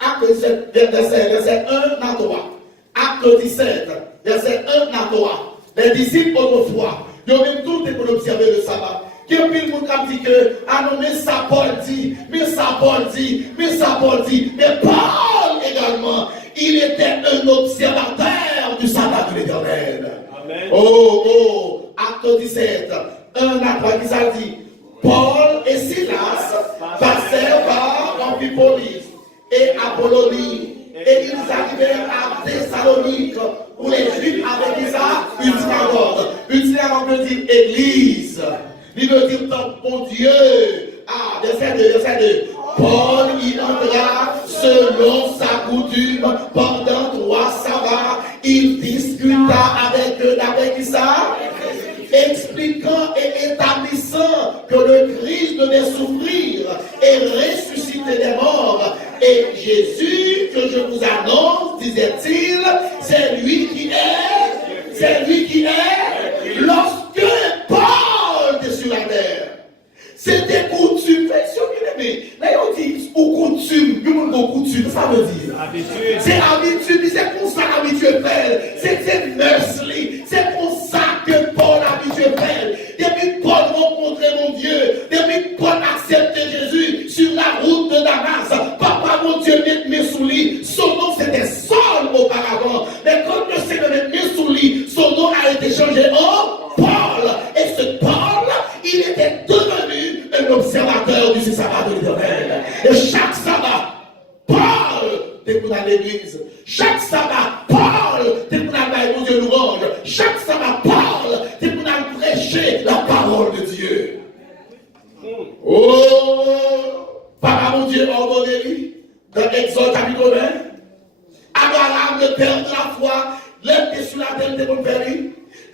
Acte 17, verset 1 à 3. Acte 17, verset 1 à 3. Les disciples autrefois, ils ont même tout pour observer le sabbat. Qui a pris le monde qui dit que, ah non, mais ça Paul dit, mais ça Paul dit, mais ça Paul dit. Mais Paul également, il était un observateur du sabbat de l'Éternel. Amen. Oh, acte 17, 1 à 3, qui ça dit? Paul et Silas passèrent par Amphipolis et Apollonie, et ils arrivèrent à Thessalonique, où les Juifs avaient ça, une synagogue. Une synagogue veut dire église. Il veut dire mon Dieu. Ah, verset 2. Paul y entra selon sa coutume pendant 3 sabbats l'éternel. C'était merceli. C'est pour ça que Paul a dit je fais. Depuis Paul rencontrait mon Dieu, depuis Paul acceptait Jésus sur la route de Damas, papa mon Dieu met sous lui. Son nom c'était Saul auparavant. Mais quand le Seigneur met sous lui, son nom a été changé en Paul. Et ce Paul, il était devenu un observateur du sabbat de l'Éternel. Et chaque sabbat, Paul était dans l'église. Chaque sabbat, Paul était dans la Dieu louange. Chaque sabbat, Paul était pour prêcher la parole de Dieu. Oh, papa mon Dieu, ordonnez-lui dans Exode chapitre 20. Abraham, le père de la foi, l'être sur la terre de mon père,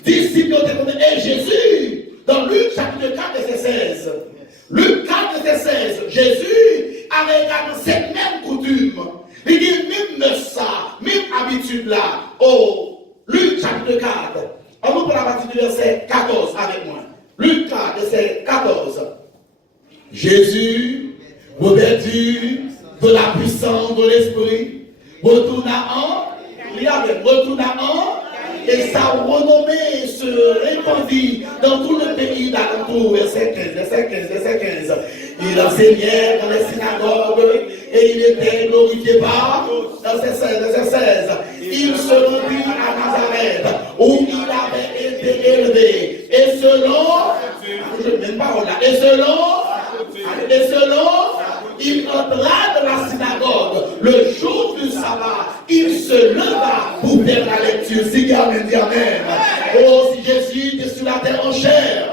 disciple de et Jésus, dans Luc chapitre 4, verset 16. Luc 4, verset 16, Jésus avait également cette même coutume. Il dit même ça, même habitude là. Oh, Luc chapitre 4. On nous prend la partie du verset 14 avec moi. Luc 4, verset 14. Jésus, revêtu de la puissance de l'Esprit, retourna et sa renommée se répandit dans tout le pays d'alentour. Verset 15. Il enseignait dans les synagogues et il était glorifié par, verset 16. Il se rendit à Nazareth où il avait été élevé. Et selon, il entra dans la synagogue le jour du sabbat. Il se leva pour faire la lecture. Si amen, dit amen. Oh, si Jésus était sur la terre en chair,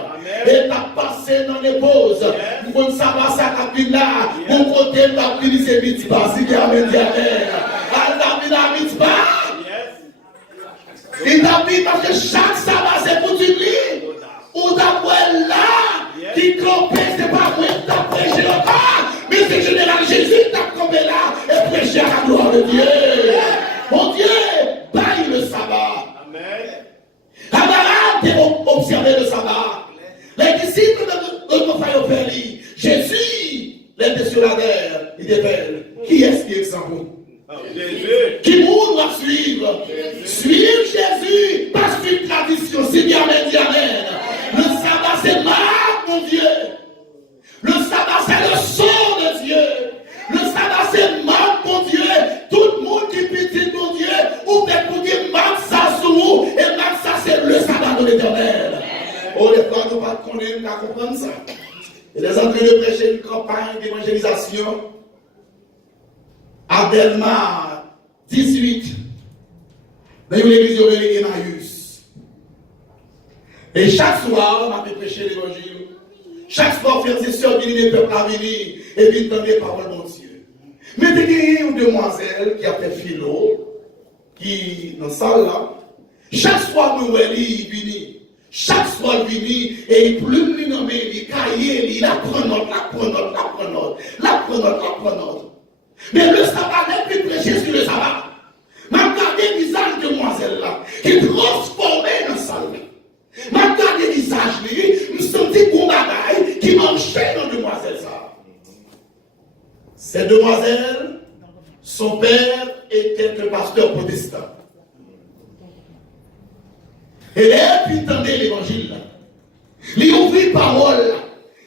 et t'as passé dans les pauses, pour ne savoir ça, capine là, pour côté, t'as fini ses mitzvahs. Si amen, dit amen. T'as fini la mitzvah. Il t'a dit parce que chaque sabbat, c'est pour tu lis. Ou d'après là, qui campait, c'est pas moi qui t'a prêché encore, mais c'est général Jésus qui t'a campé là et prêché à la gloire de Dieu. Mon Dieu, baille le sabbat. Abraham a observé le sabbat. Les disciples de mon frère Ophélie, Jésus, l'était sur la terre, il était qui est-ce qui est sans vous? Jésus. Qui vous doit suivre? Suivre Jésus, pas suivre tradition, c'est bien, amen. Le sabbat, c'est marque, mon Dieu. Le sabbat, c'est le son de Dieu. Le sabbat, c'est marque, mon Dieu. Tout le monde qui petit, mon Dieu, ou peut-être pour dire marque ça sur vous, et marque ça, c'est le sabbat de l'Éternel. Oh, les frères, nous ne pas comprendre ça. Il est en train de prêcher une campagne d'évangélisation à Delmar 18, dans une église de Emmaüs. Et chaque soir, on a fait prêcher l'évangile. Chaque soir, frères et sœurs, les peuples à venir et puis entendre les paroles de Dieu. Mais il y a une demoiselle qui a fait philo, qui dans la salle là, chaque soir, nous voyons, il vient. Chaque soir, il vient et il plume, il nomme, il cahier, il apprend notre. Mais le sabbat n'est plus prêché sur le sabbat. M'a regardé le visage de demoiselle là, qui est transformé dans la salle. M'a regardé le visage lui, me senti qu'on bagaille qui marchait dans demoiselle ça. Cette demoiselle, son père était un pasteur protestant. Et là, puis entendait l'évangile là. Il ouvrit parole là.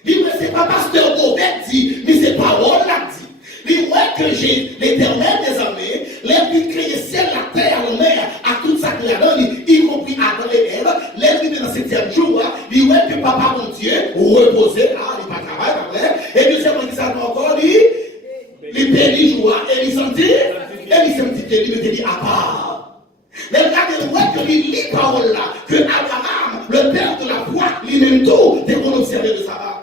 Il dit, c'est pas pasteur Beauvais dit, mais c'est parole là dit. Il voit que j'ai l'Éternel des armées, les créé ciel, la terre, la mer, à tout ça qu'il a donné, y compris Adam et Ève, les dans le 7e jour, il voit que papa mon Dieu reposait, là, il pas travail après, et puis c'est qui ça encore, il bénit joie, et il sentit qu'il mettait à part. Les gars, ils voient que il lit parole là, que Abraham, le père de la foi, lui-même tout, dès qu'on observait le sabbat.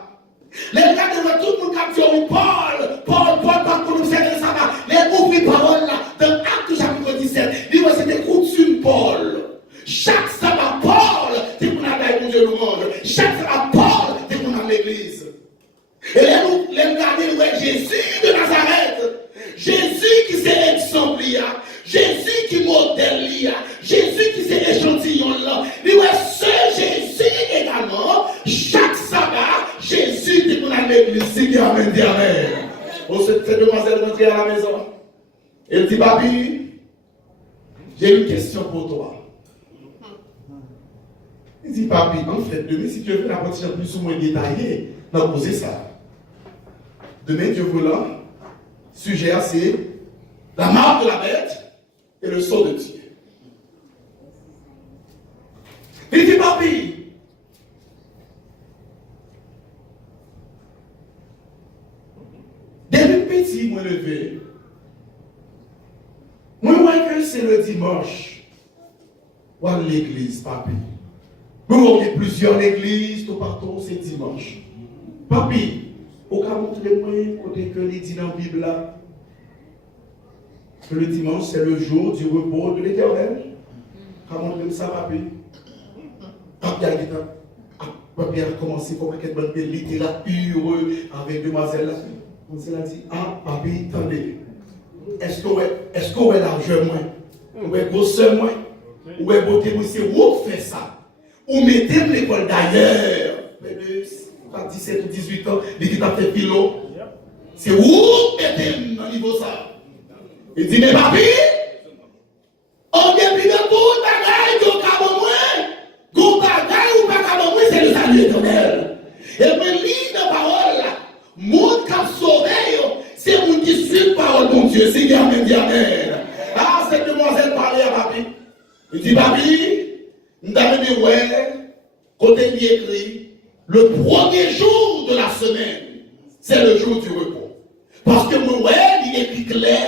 Les gars, ils voient tout le monde capture Paul, pas qu'on observe le sabbat. Les ouvrir parole là, dans Actes chapitre 17, il voit c'était coutume Paul. Chaque sabbat, Paul, c'est qu'on a dans Dieu louange. Chaque sabbat, Paul, c'est qu'on a l'église. Et les gars, ils voient Jésus de Nazareth. Jésus qui s'est exemplaire, Jésus qui modèle, Jésus qui s'est échantillon là. Il voit ce Jésus également, chaque sabbat, Jésus qui est dans l'église, c'est amen, dit amen. Oh, cette demoiselle rentrée à la maison. Elle dit, papi, J'ai une question pour toi. Il dit, papi, en fait, demain, si tu veux la partie plus ou moins détaillée, on va poser ça. Demain, Dieu voulant, sujet c'est la marque de la bête et le sceau de Dieu. Il dit, papi, depuis petit, moi levé, moi vois que c'est le dimanche, ou à l'église, papi. Nous avons plusieurs églises, tout partout, c'est dimanche. Papi, au cas montrer moi, côté que les dit dans la Bible là, que le dimanche c'est le jour du repos de l'Éternel. Comment montrer ça, papi? Papi a dit, papi a commencé comme une bonne littérature avec demoiselle là. Demoiselle a dit, ah, papi, attendez. Est-ce que vous avez l'argent moins? Ou est grosseur moins? Ou est beauté moins? C'est où fait ça? Ou mettez l'école d'ailleurs? 17 ou 18 ans, l'équipe a fait philo. C'est où mettez dans le niveau ça? Il dit, mais papi, on vient plus de tout bagaille de Kabomoué. Tout bagaille ou pas Kabomoué, c'est le salut éternel. Et puis, lis la parole, monde qui a sauvé, c'est monde qui suit la parole de Dieu. C'est Amen, dit Amen. Ah, cette demoiselle parlait à papi. Il dit, papi, nous avons dit, ouais, côté il écrit, le premier jour de la semaine, c'est le jour du repos. Parce que moi, ouais, il écrit clair,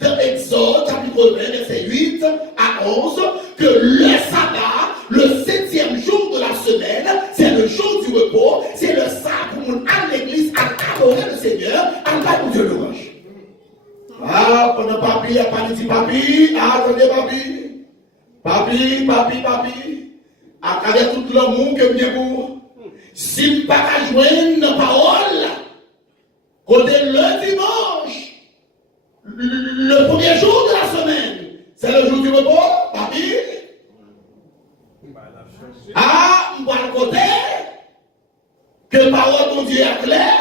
dans Exode, chapitre 20, verset 8 à 11, que le sabbat, le 7e jour de la semaine, c'est le jour du repos, c'est le sabbat pour nous à l'église, à adorer le Seigneur, à pas pour Dieu louange. Ah, pendant papi, a pas dit papi, ah, attendez papi, papi, à travers tout le monde que bien pour, si nous pas joindre nos paroles, côté le dimanche, le premier jour de la semaine, c'est le jour du repos, papi. Ah, on va le côté que parole mon Dieu est claire,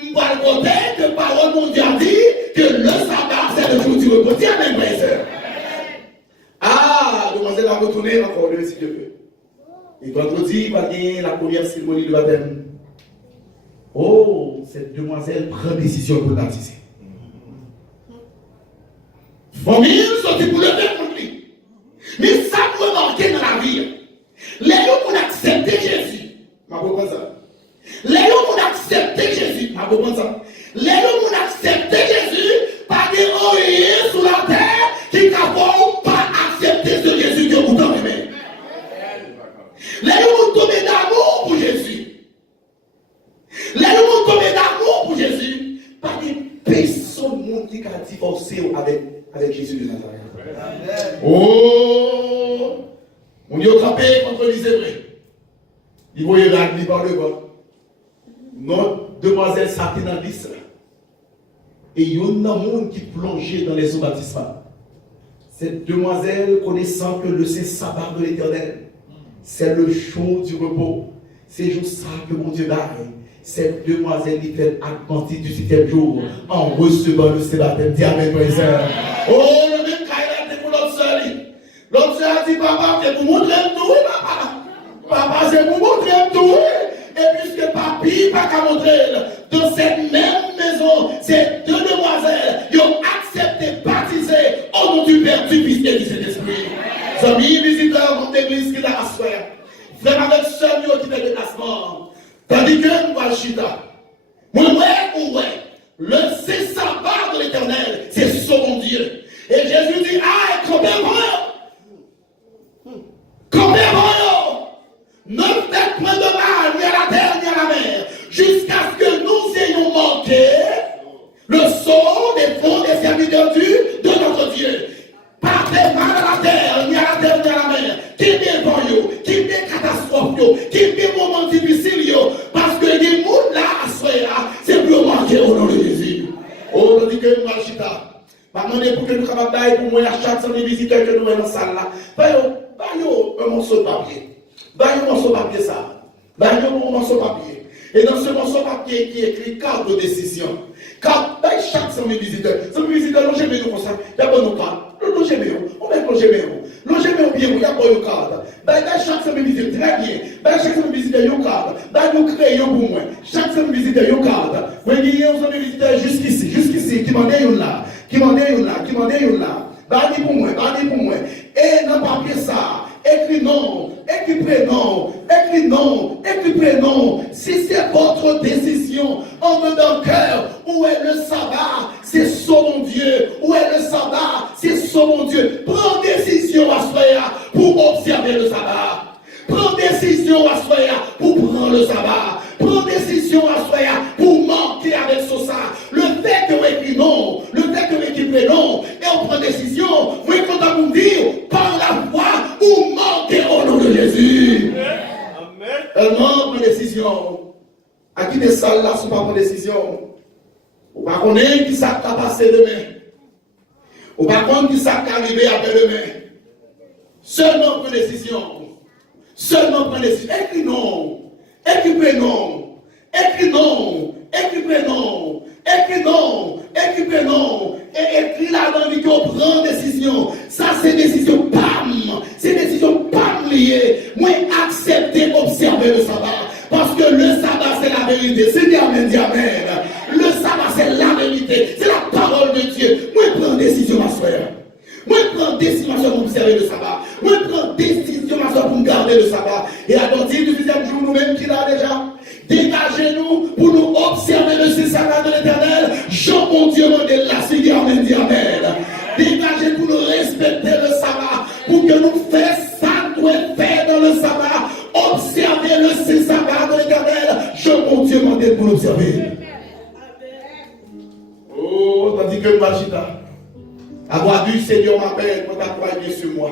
on va le côté que parole mon Dieu a dit que le sabbat c'est le jour du repos. Dis amen, mes sœurs. Ah, demoiselle va retourner encore le si Dieu veut. Et vendredi, il va gagner la première cérémonie de baptême. Oh, cette demoiselle prend décision pour baptiser. Famille, sorti pour le faire contre lui. Mais ça doit marquer dans la vie. Les gens qui ont accepté Jésus, je comprends ça. Les gens qui ont accepté Jésus, je comprends ça. Les gens qui ont accepté Jésus, pas de rien sur la terre qui ne vont pas accepter ce Jésus que vous aimez. Les gens qui ont tombé d'amour pour Jésus. Les gens qui ont tombé d'amour pour Jésus, pas de personne qui a divorcé avec Jésus de Nazareth. Oh! On y a attrapé contre les Hébreux. Il voyait la nuit par le bas. Notre demoiselle sortait dans l'islam. Et il y a un monde qui plongeait dans les eaux baptismales. Cette demoiselle, connaissant que le sabbat de l'Éternel, c'est le jour du repos. C'est jour ça que mon Dieu baille. Cette demoiselle qui fait adventir du 7e jour en recevant le baptême. Dis amen, présent. Oh, le même cas, il a pour l'autre sœur. L'autre sœur a dit, papa, c'est pour montrer tout, papa. Papa, c'est pour montrer tout. Et puisque papi n'a pas montrer, dans cette même maison, ces deux demoiselles, ils ont accepté baptiser au nom du Père, du Fils et du Saint-Esprit. Amis, visiteurs de l'église qui l'a assuré. Frère avec sœur qui fait déplacement. Tandis que nous allons chita. Ouais, le c'est sabbat de l'Éternel, c'est son Dieu. Et Jésus dit, ah, combien ne faites point de mal ni à la terre ni à la mer, jusqu'à ce que nous ayons manqué le sceau des fonds des serviteurs de notre Dieu. Pas de mal à la terre, ni à la terre, ni à la mer. Qu'il y ait vent, qu'il y ait catastrophe, qu'il y ait moments difficiles, parce que les mondes là, à ce là, c'est plus manqué au nom de Jésus. Oh, on dit que nous allons chita. Je demande pour que nous capables d'aller pour moi à chaque des visiteurs que nous avons dans la salle là. Baillons un morceau de papier. Baillons un morceau de papier ça. Baillons un morceau de papier. Et dans ce morceau de papier qui est écrit carte de décision. Car dans chaque semaine visiteur, logez nous comme ça, il y a bon nous cadre. Logez nous, on met logez nous. Logez nous bien, il y a bon nous cadre. Dans chaque semaine visiteur, très bien. Dans chaque semaine visiteur, il y a un cadre. Dans nous créons pour moi. Chaque semaine visiteur, il y a un cadre. Vous voyez, on semaine visiteur jusqu'ici, qui m'en est là, qui m'en est là. Badi pour moi. Et dans le papier ça, écrit non, écrit prénom. Si c'est votre décision, en dedans cœur, où est le sabbat? C'est son Dieu. Où est le sabbat? C'est son Dieu. Prends décision à Soya pour observer le sabbat. Prends décision à Soya pour prendre le sabbat. Prends décision à Soya pour manquer avec ce ça. Le fait que vous écrit non, le fait que vous écrit prénom, et on prend décision, vous êtes content pour dire, par la foi, ou manquez au nom de Jésus. Amen. Elle manque une décision. À qui des salles là sont pas en décision? Ou pas connaître qui ça va passer demain. Ou pas connaître qui ça va arriver après demain. Seulement pour décision. Écris non. Écris prénom. Et écris là-dedans dit qu'on prend décision. Ça c'est décision PAM. C'est décision PAM liée. Moi accepter, observer le sabbat. Parce que le sabbat c'est la vérité. C'est amen, amen. Le sabbat c'est la vérité. C'est la parole de Dieu. Moi prends décision ma soeur. Moi prends décision ma soeur pour observer le sabbat. Moi prends décision ma soeur pour garder le sabbat. Et à partir du 6e jour nous-mêmes qui l'a déjà. Dégagez-nous pour nous observer le sabbat de l'Éternel. Jean mon Dieu mon Dieu la Seigneur amen. Dégagez pour nous respecter le sabbat. Pour que nous fassions ça doit faire dans le sabbat. Observer le sabbat de l'Éternel. Jean mon Dieu mon Dieu pour l'observer. Oh, tandis que Machita, avoir vu Seigneur m'appelle, quand tu crois bien sur moi.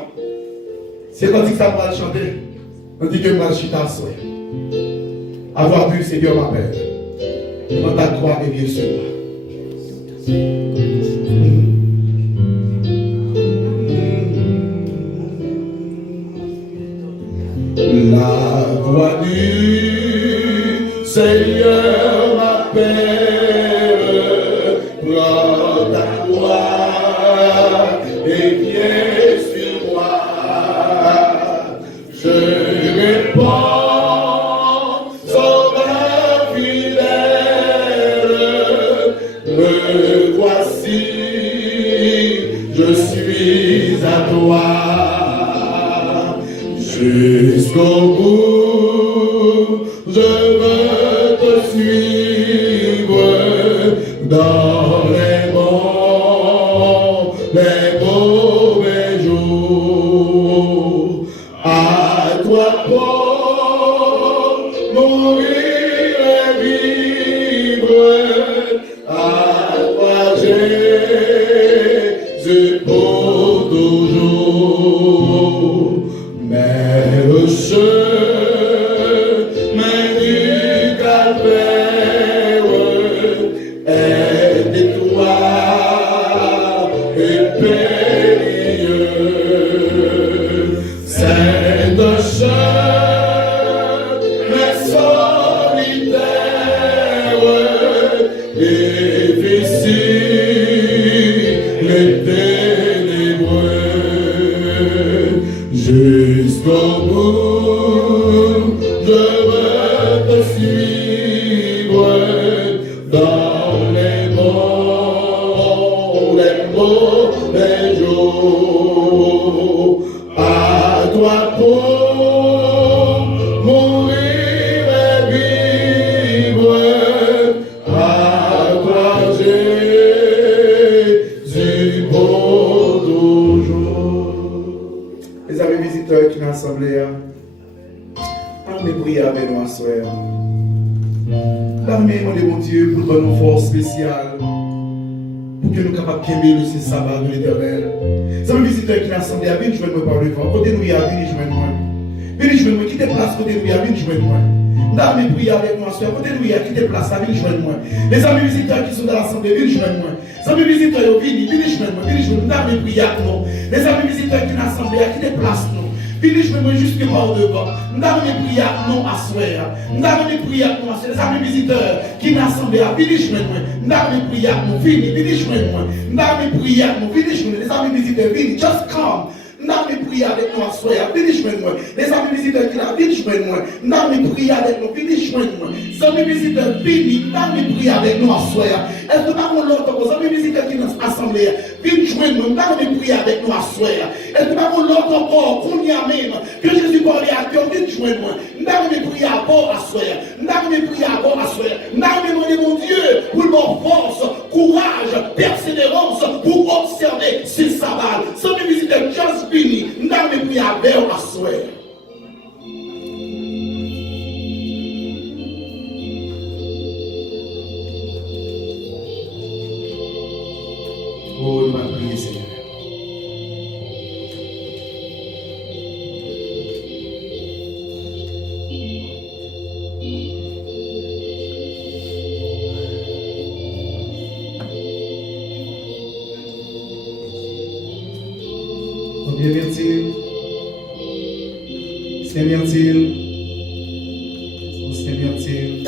C'est tandis que ça va chanter. Tandis que Machita soit. Avoir vu Seigneur m'appelle, quand tu crois bien sur moi. La voix du Seigneur m'appelle, prends ta croix et viens sur moi. Je réponds, sauveur fidèle, me voici, je suis à toi. Jusqu'au bout, je veux te suivre dans les bons, les mauvais jours. À toi pour mourir et vivre, à toi Jésus pour toujours. Mais le chemin du calvaire est étroit et périlleux. C'est un chemin solitaire, difficile et ténébreux. Jusqu'au bout, je veux te suivre dans les bons, les mauvais jours. À toi pour mourir et vivre, à toi Jésus pour toujours. Les amis visiteurs qui nous assemblés, armez prière avec nous à soir. L'armée, mon Dieu, pour donner une force spéciale, pour que nous soyons capables de aimer le sabbat de l'Éternel. Les amis visiteurs qui nous assemblés, venez joindre moi par le vent. Côté nous, venez joindre moi. Venez joindre moi, quittez place, côté nous, venez joindre moi. L'armée prière avec nous à soir. Côté nous, quittez place, venez joindre moi. Les amis visiteurs qui sont dans l'assemblée, venez joindre moi. Les amis visiteurs, venez joindre moi, venez joindre moi. L'armée prière avec nous. Les amis visiteurs qui nous assemblés, quittez place nous. Venez jouer moi jusque par devant. Nous avons des prières non à soir. Nous avons des prières non à soir. Les amis visiteurs qui n'assemblent à venez jouer moi. Nous avons des prières non venez, venez jouer moi. Nous avons des prières non venez jouer. Les amis visiteurs venez, just come. Nous avons prié avec nous à soir, venez joindre moi. Les amis visiteurs qui viennent joindre moi. Nous avons prié avec nous, venez joindre moi. Les amis visiteurs venez, nous avons prié avec nous à soir. Est-ce que nous avons l'autre chose? Les amis visiteurs qui sont assemblés, venez joindre moi. Nous avons prié avec nous à soir. Est-ce que nous avons l'autre encore qu'on y a même que Jésus parlait à cœur, venez joindre moi. Nous avons prié à bord à soir. Nous avons prié à bord à soir. Nous avons demandé mon Dieu pour leur force, courage, persévérance pour observer ce sabbat. Les amis visiteurs just fini, nous avons prié à bord à soir. Oh, nous allons prier, Seigneur. Seigneur-t-il, Seigneur-t-il, oh Seigneur-t-il.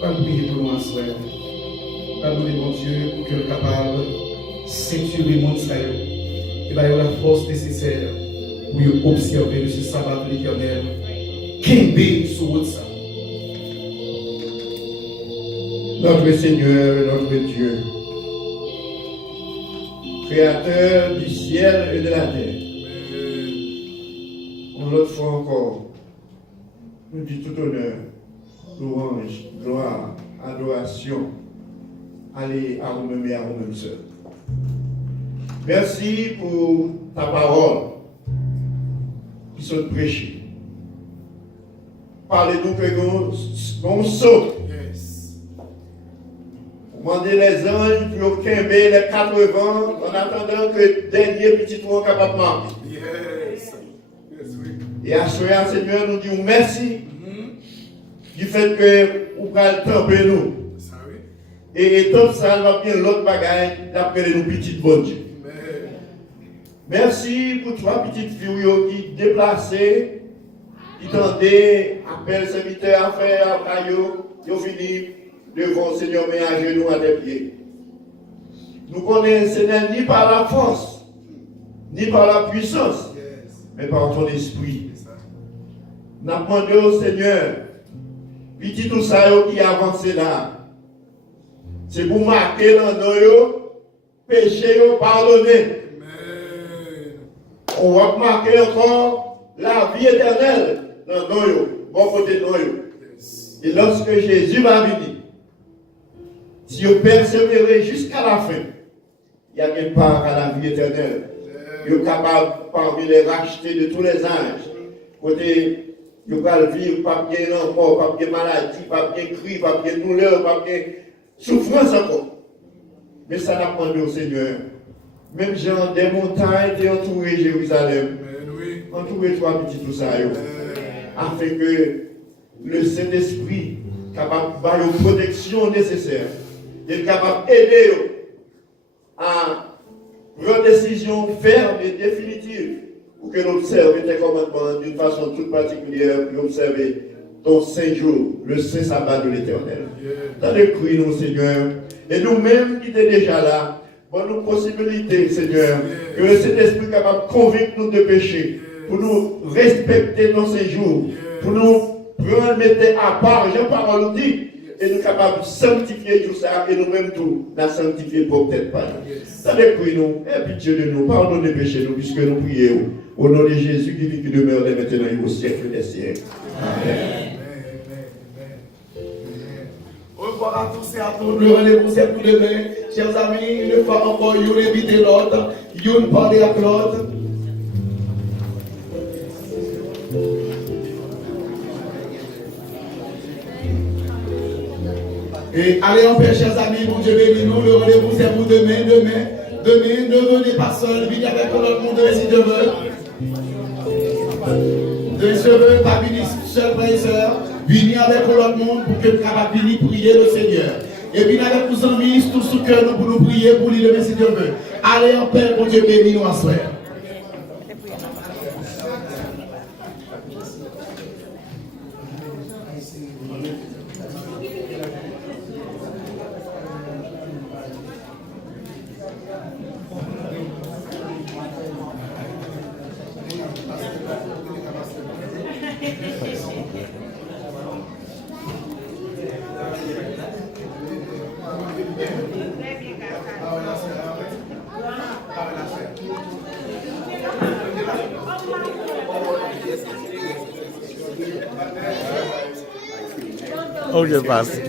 Pas prier pour moi, soeur. Pas demander mon Dieu pour qu'il soit capable de ceinturer le monde. Il va y avoir la force nécessaire pour observer de ce sabbat de l'Éternel. Qu'est-ce sur ça? Notre Seigneur, notre Dieu, Créateur du ciel et de la terre, on l'autre fois encore, nous dit tout honneur, louange, gloire, adoration, allez à vous-même et à vous-même seuls. Merci pour ta parole qui sont prêchées. Parlez-nous que nous saute. Demandez les anges pour quimber les 80 en attendant que le dernier petit tour capable de marquer. Et à ce moment, Seigneur, nous disons merci du fait que vous pouvez tromper nous. Et tout ça, va bien l'autre bagaille d'appeler nous petites bonnes Dieu. Merci pour trois petites filles qui déplacées, qui tendaient, appellent serviteurs à faire, à ils ont fini devant le Seigneur, mais à genoux à tes pieds. Nous connaissons, Seigneur, ni par la force, ni par la puissance, mais par ton esprit. Nous demandons au Seigneur, petit tout ça qui avance là, c'est pour marquer dans nos péchés, pardonner. On va marquer encore la vie éternelle dans nous, bon côté de nous. Et lorsque Jésus va venir, si vous persévérez jusqu'à la fin, il y a une part à la vie éternelle. Vous êtes capable parmi les rachetés de tous les âges. Côté, vous allez vivre, pas bien encore, pas bien maladie, pas bien cri, pas bien douleur, pas bien souffrance encore. Mais ça n'a pas au Seigneur. Même Jean, des montagnes étaient entourées Jérusalem. Entouré toi, petit tout ça, afin que le Saint-Esprit capable de une protection nécessaire, est capable d'aider à prendre une décision ferme et définitive pour que nous observions tes commandements d'une façon toute particulière pour observer ton saint jour, le saint sabbat de l'Éternel. Dans le cri, nous, Seigneur, et nous-mêmes qui étions déjà là, pour nos possibilités, Seigneur, que le Saint-Esprit capable de convaincre nous de péché, pour nous respecter nos séjours, pour nous prendre, mettre à part, Jean parole nous dit, et nous capables de sanctifier tout ça, et nous-mêmes tout, la sanctifier pour peut-être pas. Ça décrit nous, et pitié de nous, pardonne les péchés, nous, puisque nous prions au nom de Jésus qui vit, qui demeure dès maintenant et au siècle des siècles. Amen. Au revoir à tous et à toutes. Le rendez-vous c'est pour demain. Chers amis, une fois encore, vous évitez l'autre, vous parlez avec l'autre. Et allez en paix, chers amis, bon Dieu bénis nous. Le rendez-vous c'est pour demain. Demain, ne venez pas seul, venez avec l'autre monde si Dieu veut. Je veux pas venir seul, frère et soeur, venir avec l'autre monde pour que nous puissions venir prier le Seigneur. Et puis avec nos amis, tout ce que nous pour nous prier pour lui demain si Dieu veut. Allez en paix, pour Dieu béni nous en soir. Ok, passe.